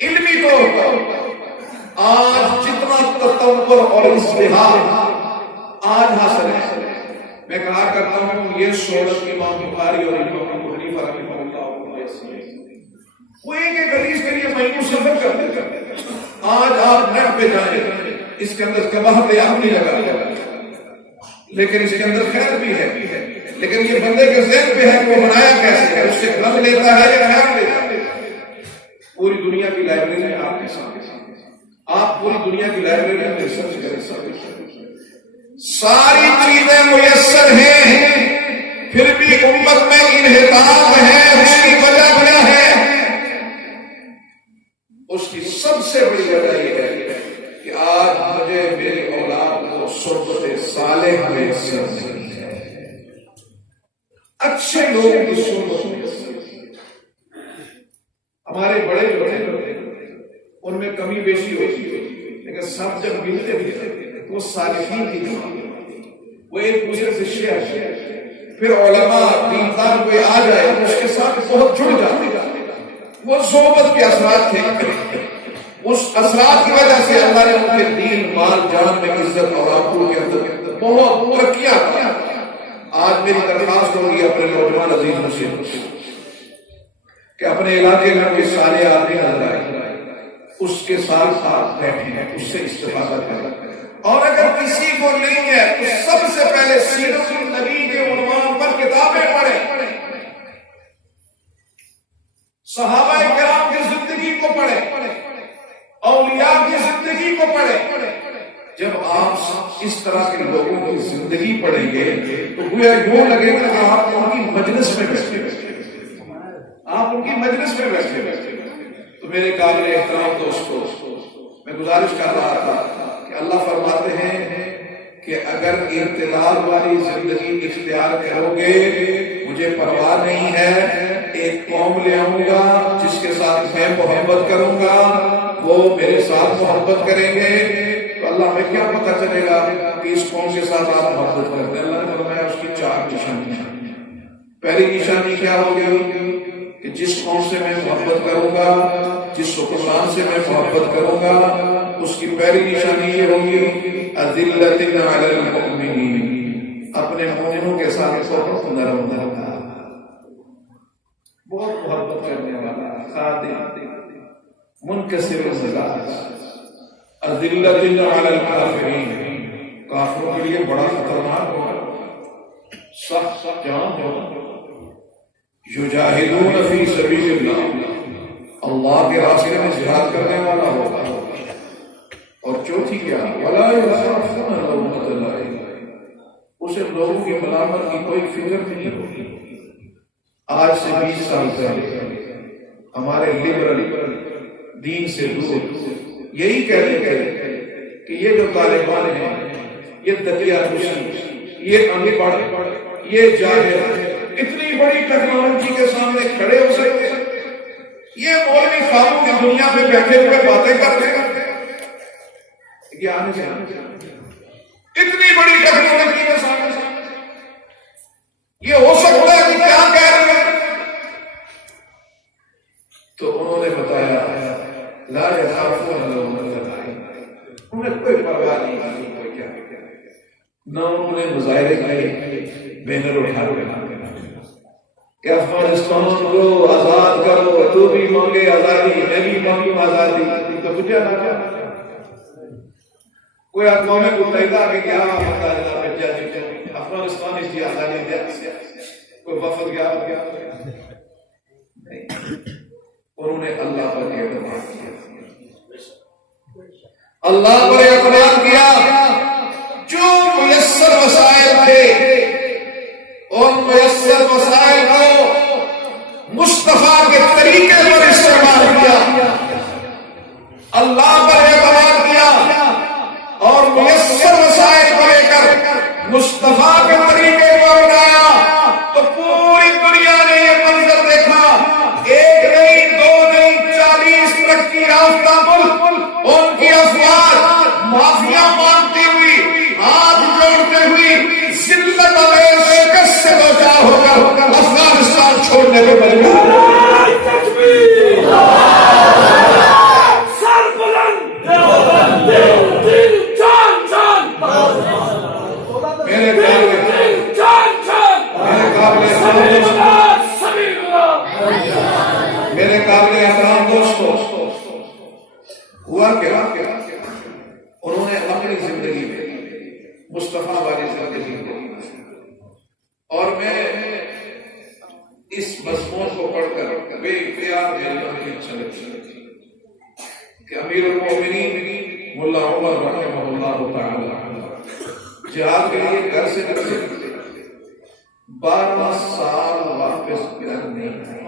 علمی طور پر آج جتنا تطور اور ازدہار آج حاصل ہے. میں کہا کرتا ہوں یہ صورت امام بخاری اور امام ابو حنیفہ رحمہ اللہ وہ ایک ایک حدیث کے لیے مہینوں سفر کرتے ہیں. آج آپ نیٹ پہ جائیں، اس کے اندر کباہت نہیں لگا، لیکن اس کے اندر خیر بھی ہے. لیکن یہ بندے کے ذہن پہ ہے کہ وہ بنایا کیسے ہے، اس سے غم لیتا ہے یا خیر لیتا ہے. پوری دنیا کی لائبریری ہے آپ کے سامنے، آپ پوری دنیا کی لائبریری میں ریسرچ کریں، ساری چیزیں میسر ہیں، پھر بھی امت میں انحطاط ہے. اس کی وجہ کیا ہے؟ اس کی سب سے بڑی وجہ یہ ہے کہ آج مجھے میری اولاد کو صحبت صالح میسر نہیں ہے، اچھے لوگوں کی صحبت میسر. ہمارے بڑے جو ہیں ان میں کمی بیشی ہوتی ہے، لیکن سب جب ملتے بھی وہ صالحین کی نہیں، وہ ایک دوسرے سے شیئر. پھر علماء دیندار کوئی آ جائے اس کے ساتھ بہت جڑ جاتے. وہ صحبت کے اثرات تھے، اس اثرات کی وجہ سے اللہ نے ان کے دین، مال، جان میں عزت اور آبرو کے اندر بہت ترقیاں کی. آج میری درخواست ہوگی اپنے نوجوان عزیزوں سے کہ اپنے علاقے میں کوئی سارے آدمی نظر آئے، اس کے ساتھ ساتھ بیٹھیں، اس سے استفادہ کریں. اور اگر کسی کو نہیں ہے تو سب سے پہلے سیرت النبی کے عنوان پر کتابیں پڑھیں، صحابہ کرام کی زندگی کو پڑھیں، اولیاء کی زندگی کو پڑھیں. جب آپ اس طرح کے لوگوں کی زندگی پڑھیں گے تو گویا یوں لگے گا کہ آپ ان کی مجلس میں بیٹھے، آپ ان کی مجلس میں بیٹھے. تو میرے قابل احترام دوستو، میں گزارش کر رہا تھا کہ اللہ فرماتے ہیں کہ اگر اعتدال والی زندگی اختیار کرو گے مجھے پرواہ نہیں ہے، ایک قوم لے آؤں گا جس کے ساتھ میں محبت کروں گا، وہ میرے ساتھ محبت کریں گے. تو اللہ ہمیں کیا پتہ چلے گا کہ اس قوم کے ساتھ آپ محبت کرتے ہیں؟ اللہ نے فرمایا اس کی 4 نشانیاں. پہلی نشانی کیا ہوگی کہ جس قوم سے میں محبت کروں گا، جس حکمران سے میں محبت کروں گا، اس کی پہلی نشانی یہ ہوگی اذلۃ علی المؤمنین، اپنے مومنوں کے ساتھ بہت نرم رہنا، بہت محبت کرنے والا، خادم، منکسر المزاج. اذلۃ علی الکافرین، کافروں کے لیے بڑا خطرناک ہوگا، سخت جان ہوگا. یجاہدون فی سبیل اللہ، اللہ کے راستے میں جہاد کرنے والا ہوگا. اور چوتھی کیا؟ ولا یخافون لومۃ لائم، اسے لوگوں کی ملامت کی کوئی فکر نہیں ہوگی. آج سے 20 سال پہلے ہمارے لبرل دین سے دور یہی کہتے تھے کہ یہ جو طالبان ہیں، یہ دکیا کشی، یہ ان پڑھ، یہ جاہل اتنی بڑی ٹیکنالوجی کے سامنے کھڑے ہو سکتے ہیں. یہ مولوی صاحب کی دنیا میں بیٹھے ہوئے باتیں کرتے ہیں، اتنی بڑی ٹیکنالوجی کے سامنے یہ ہو سکتا ہے کہ کیا کہہ رہے ہیں؟ تو انہوں نے بتایا لا يخافون لومۃ لائم، انہیں کوئی پرواہ نہیں کی کوئی کیا نہ انہوں نے مظاہرے کیے، بینر اٹھا کے کہ افغانستان کو آزاد کرو، تو بھی مانگے آزادی، میں بھی مانگوں آزادی، تو پوچھا نہ کیا کوئی اقوام متحدہ کے کیا افغانستان اس کی آزادی دیا، کوئی وفد گیا نہیں، انہوں نے اللہ پر اعتماد کیا، اللہ پر اعتماد کیا، جو میسر وسائل تھے اور میسر وسائل کو مصطفیٰ کے طریقے پر استعمال کیا، اللہ پر اعتماد کیا اور میسر وسائل کو لے کر مصطفیٰ کے طریقے کو اپنایا، تو پوری دنیا نے یہ منظر دیکھا، ایک نہیں دو نہیں 40 ترقی یافتہ ملک، ان کی افواج مافیا مانتی ہوئی، ہاتھ جوڑتے ہوئی، ذلت اور شکست سے دوچار ہو کر افغانستان چھوڑنے کو مجبور میرے قابل احترام دوستو، ہوا کیا انہوں نے اپنی زندگی میں مصطفیٰ والی زندگی دی، اور میں اس مضمون کو پڑھ کر بے اختیار میری آنکھیں چھلک کہ امیر المومنین ملا عمر رحمہ اللہ تعالی جہاد کے لیے گھر سے نکلے 12 سال واپس گھر نہیں آئے،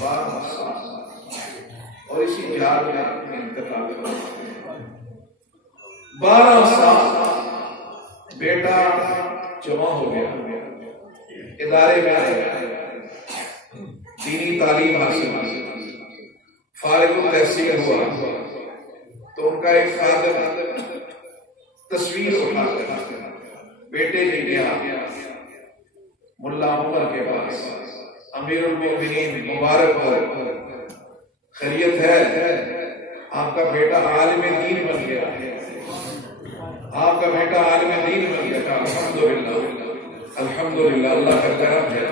12 سال، اور اسی جہاد میں انتقال کر 12 سال بیٹا جمع ہو گیا، ادارے میں آیا، دینی تعلیم حاصل کی، فارغ التحصیل ہوا، تو ان کا ایک خادم تصویر اٹھا کر بیٹے نے گیا ملا عمر کے پاس، امیر المومنین مبارک ہو، خیریت ہے، آپ کا بیٹا عالم دین بن گیا، آپ کا بیٹا عالم دین بن گیا، الحمدللہ الحمدللہ، اللہ کا کرم ہے،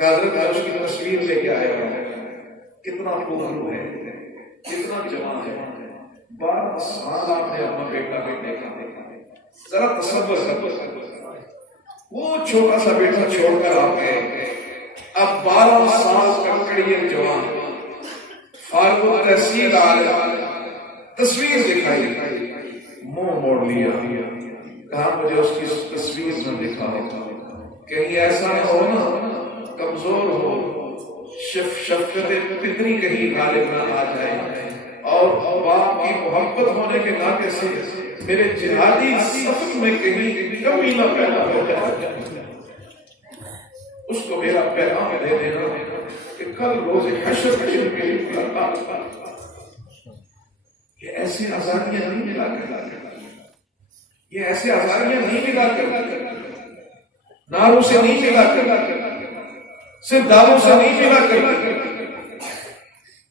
حضرت اس کی تصویر لے کے آیا ہوں، کتنا خوبصورت ہے، کتنا جوان ہے، 12 سال آپ نے اپنا بیٹا دیکھا، ذرا تصور کر، وہ چھوٹا سا بیٹا چھوڑ کر آپ گئے، اب 12 سال کا کڑیے جوان، فارغ التحصیل عالم، تصویر دکھائی، منہ موڑ لیا، کہا مجھے اس کی تصویر نہ دکھاؤ، کہیں ایسا نہ ہو نا کمزور ہو، شفقت فطری کہیں غالب نہ آ جائے، اور باپ کی محبت ہونے کے ناطے سے میرے جہادی سفر میں کہیں کمی نہ پیدا ہو جائے، اس کو میرا پیغام دے دینا کہ کل روز حشر کے لیے یہ ایسی آزادیاں نہیں ملا کر، یہ ایسے آزادیاں نہیں ملا کر، ناروں سے نہیں ملا کر، صرف داروں سے نہیں ملا کر،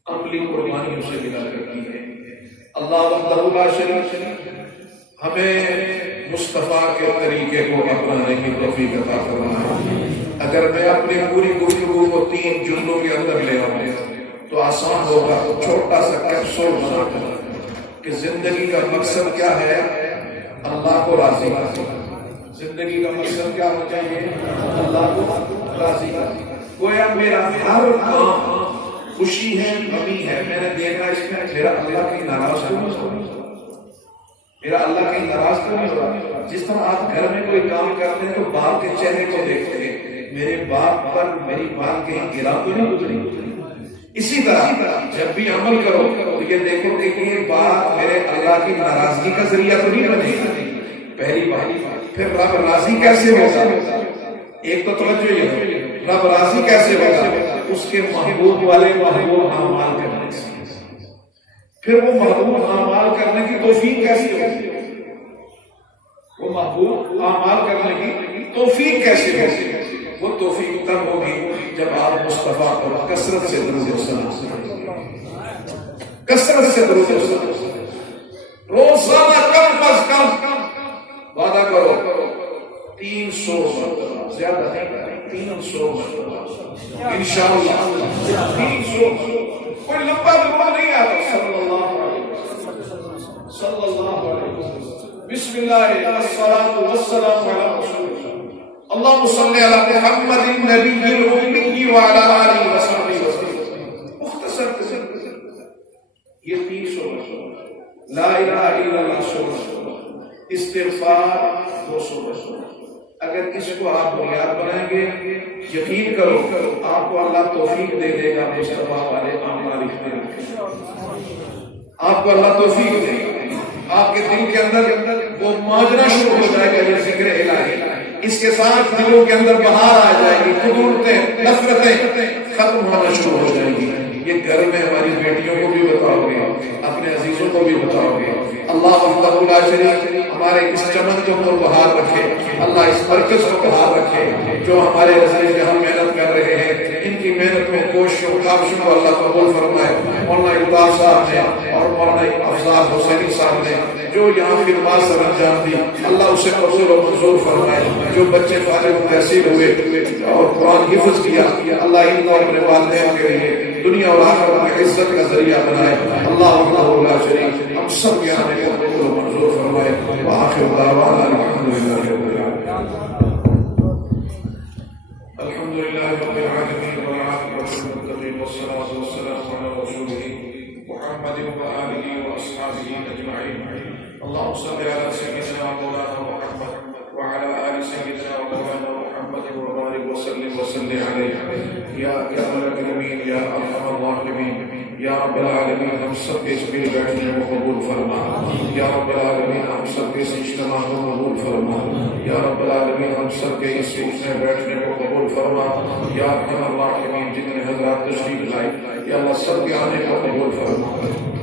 عملی قربانیوں سے ملا کرتی ہے۔ اللہ وحدہ لا شریک ہمیں مصطفیٰ کے طریقے کو اپنانے کی توفیق عطا فرمائے۔ اگر میں اپنی پوری گفتگو کو 3 جملوں کے اندر لے آؤں تو آسان ہوگا، چھوٹا سا کیپسول بنا کر کہ زندگی کا مقصد کیا ہے، اللہ کو راضی کرنا۔ زندگی کا مقصد کیا ہونا چاہیے، اللہ کو راضی کرنا۔ گویا میرا ہر کام خوشی ہے، غمی ہے، میں نے دیکھا اس میں میرا اللہ کی ناراض تو نہیں ہو رہا، میرا اللہ کی ناراض تو نہیں ہو رہا۔ جس طرح آپ گھر میں کوئی کام کرتے ہیں تو باپ کے چہرے کو دیکھتے ہیں، میرے باپ پر میری بات کہیں گرا تو نہیں گزری۔ اسی طرح جب بھی عمل کرو تو یہ دیکھو کہ یہ بات میرے اللہ کی ناراضگی کا ذریعہ تو نہیں بنے گی، پہلی بات۔ پھر رب راضی کیسے ہوگا، ایک تو توجہ یہ ہو، رب راضی کیسے ہوگا، اس کے محبوب والے محبوب اعمال کرنے سے، پھر وہ محبوب اعمال کرنے کی توفیق کیسی ہوگی، وہ محبوب اعمال کرنے کی توفیق کیسے ہوگی، وہ توفیق تب ہوگی جب آپ مصطفیٰ پر کثرت سے درود و سلام، کثرت سے درود و سلام روزانہ کم از کم وعدہ کرو 300 مرتبہ، زیادہ نہیں، 300 مرتبہ انشاءاللہ 300. کوئی لمبا دعا نہیں آتا. صلی اللہ علیہ وسلم بسم اللہ الصلاۃ والسلام علی رسول اللہ اللہم صلی علی محمد النبی الامی وعلی آلہ وصحبہ وسلم. مختصر یہ 300 لا الہ الا اللہ 100 استغفار 200. اگر اس کو آپ بنیاد بنائیں گے یقین کرو آپ کو اللہ توفیق دے دے گا مصطفیٰ والے اعمال میں. آپ کو اللہ توفیق دے گا، آپ کے دل کے اندر وہ ماجرا شروع ہو جائے گا یہ ذکر الہی. اس کے ساتھ دلوں کے اندر بہار آ جائے گی، خدورتیں نفرتیں ختم ہونا شروع ہو جائیں گی. یہ گھر میں ہماری بیٹیوں کو بھی بتاؤ گے، اپنے عزیزوں کو بھی بتاؤ گے. اللہ وحدہ لا شریک ہمارے اس چمن کے اوپر بہار رکھے، اللہ اس مرکز کو بہار رکھے. جو ہمارے عزیز ہم محنت کر رہے ہیں ان کی محنت میں کوششوں کاوشوں کو اللہ قبول فرمائے. مولانا اقبال صاحب نے اور مولانا افضال حسینی صاحب نے جو یہاں خدمات سر انجام دی اللہ اسے قبول و منظور فرمائے. جو بچے فارغ تحصیل ہوئے اور قرآن حفظ کیا اللہ ان کو اپنے والدین کے لیے دنیا اور آخرت میں عزت کا ذریعہ بنائے. اللہ وحدہ لا شریک ہم سب کے آنے کو قبول و منظور فرمائے. وآخر دعوانا الحمدللہ رب العالمین. الحمدللہ رب العالمین والعاقبۃ للمتقین والصلاۃ والسلام علی رسولہ محمد وآلہ وأصحابہ اجمعین. اللهم صل على سيدنا مولانا محمد وعلى آل سيدنا مولانا محمد وبارك وسلم وصل عليه يا أكرم الأكرمين يا أرحم الراحمين یا رب العالمین. ہم سب کے اس مل بیٹھنے کو قبول فرما. یا رب العالمین ہم سب کے اس اجتماع کو قبول فرما. یا رب العالمین ہم سب کے اس اٹھنے بیٹھنے کو قبول فرما. یا ارحم الراحمین جتنے حضرات تشریف لائے یا اللہ سب کے آنے کو قبول فرما.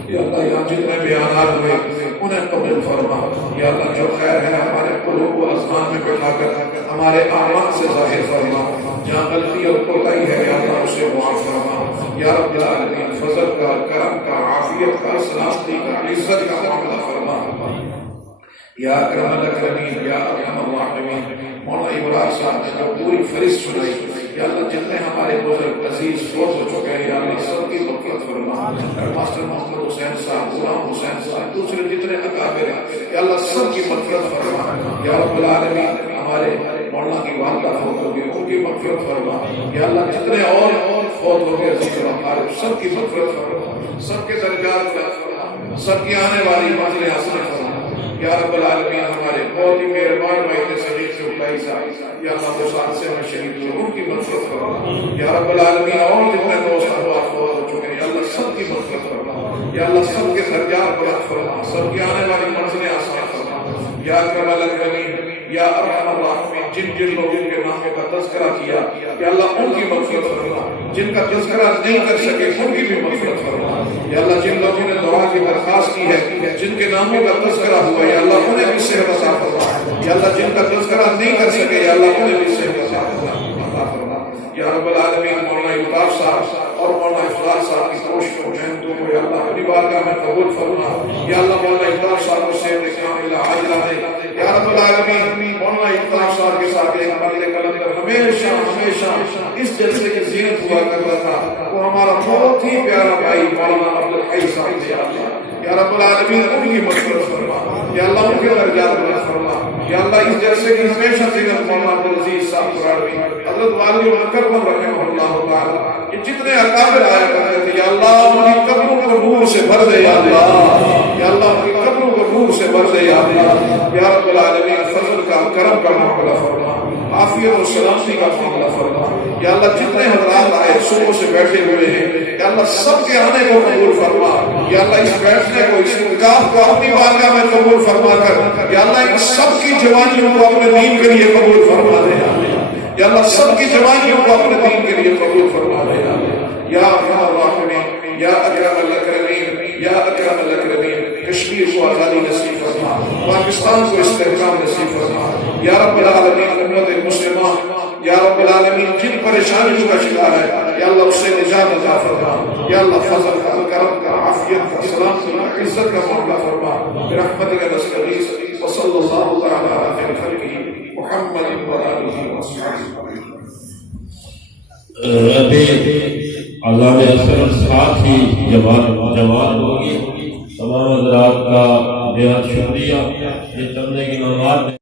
یا اللہ یہاں جتنے بیانات ہوئے انہیں قبول فرما. یا اللہ جو خیر ہے ہمارے قلوب و اذہان میں بٹھا کر ہمارے اعمال سے ظاہر فرما. جہاں غلطی اور کوتاہی ہے یا اللہ اسے معاف فرما. یا رب العالمین فضل کا، کرم کا، عافیت کا، سلامتی کا، عزت کا معاملہ فرما. یا اکرم الاکرمین یا ارحم الراحمین. مولانا ابراہیم صاحب نے جو پوری فہرست سنائی یا اللہ جتنے ہمارے بزرگ عزیز فوت ہو چکے ہیں یا اللہ سب کی مغفرت فرما. ماسٹر محمد حسین صاحب، غلام حسین صاحب، دوسرے جتنے اکابر ہیں یا اللہ سب کی مغفرت فرما. یا رب العالمین ہمارے مولانا کی والدہ فوت ہو گئی ان کی مغفرت فرما. یا اللہ جتنے اور فوت ہو گئے عزیز ہمارے سب کی مغفرت فرما. سب کے درجات بلند فرما. سب کی آنے والی منزلیں حاصل فرما. یا رب العالمین ہمارے بہت ہی مہربان بھائی تھے صدیق سے اٹھائی صاحب یا اللہ وہ ساتھ سے ہمیں شہید ہوئے ان کی مغفرت فرما. یا رب العالمین اور جتنے دوست احباب فوت ہو چکے ہیں یا اللہ سب کی مغفرت فرما. یا اللہ سب کے درجات بلند فرما. سب کی آنے والی منزلیں آسان فرما. یا اکرم الاکرمین یا ارحم الراحمین جن جن لوگوں کے ناموں کا تذکرہ کیا یا اللہ ان کی مغفرت فرما. جن کا تذکرہ نہیں کر سکے ان کی بھی مغفرت فرما. یا اللہ جن لوگوں نے دعا کی درخواست کی ہے جن کے ناموں کا تذکرہ ہوا یا اللہ انہیں بھی صحت عطا فرما. یا اللہ جن کا تذکرہ نہیں کر سکے یا اللہ انہیں بھی صحت عطا فرما. یا رب العالمین مولانا اقبال صاحب اور مولانا افضال صاحب کی کوششوں محنتوں کو یا اللہ اپنی بارگاہ میں قبول فرما. یا اللہ مولانا اقبال صاحب کو صحت کاملہ عاجلہ دے. یا رب العالمین مولانا اقبال صاحب کے ساتھ ایک مرد کلندر ہمیشہ ہمیشہ اس جلسے کی زینت ہوا کرتا تھا. وہ ہمارا بہت ہی پیارا بھائی مولانا عبدالحی صاحب سے یا رب العالمین ان کی مغفرت فرما. یا اللہ ان کے درجات بلند فرما. یا اللہ اس جلسے کی ہمیشہ زینت مولانا عبدالعزیز صاحب قرآنوی حضرت والی اکرم رحمہ اللہ تعالی یہ جتنے اکابر آیا کرتے تھے یا اللہ ان کی قبروں کو نور سے بھر دے. یا اللہ یا اللہ ان کی قبروں کو نور سے بھر دے. یا اللہ یا رب العالمین فضل کا، کرم کا معاملہ فرما. عافیت و سلامتی کا معاملہ فرما. یا اللہ جتنے حضرات آئے صبح سے بیٹھے ہوئے ہیں یا اللہ سب کے آنے کو قبول فرما. یا اللہ اس بیٹھنے کو، اس انعقاد کو اپنی بارگاہ میں قبول فرما کر یا اللہ ان سب کی جوانیوں کو اپنے دین کے لیے قبول فرما دے. یا اللہ سب کی جوانیوں کو اپنے دین کے لیے قبول فرما دے. یا ارحم الراحمین یا اکرم الاکرمین یا اکرم الاکرمین کشمیر کو آزادی نصیب فرما. پاکستان کو استحکام نصیب فرما. یا رب العالمین امت مسلمہ یا رب العالمین جن پریشانیوں کا شکار ہے یا اللہ اس سے نجات عطا فرما. یا اللہ فضل کا، کرم کا، عافیت کا، سلامتی کا، عزت کا معاملہ فرما برحمتک نستغیث وصلی اللہ تعالی علی خیر خلقہ محمد وآلہ وصحبہ۔ ابھی علامہ اصغر ساتھ ہی جماعت ہوگی۔ تمام حضرات کا بے حد شکریہ، یہ چلنے کی نماز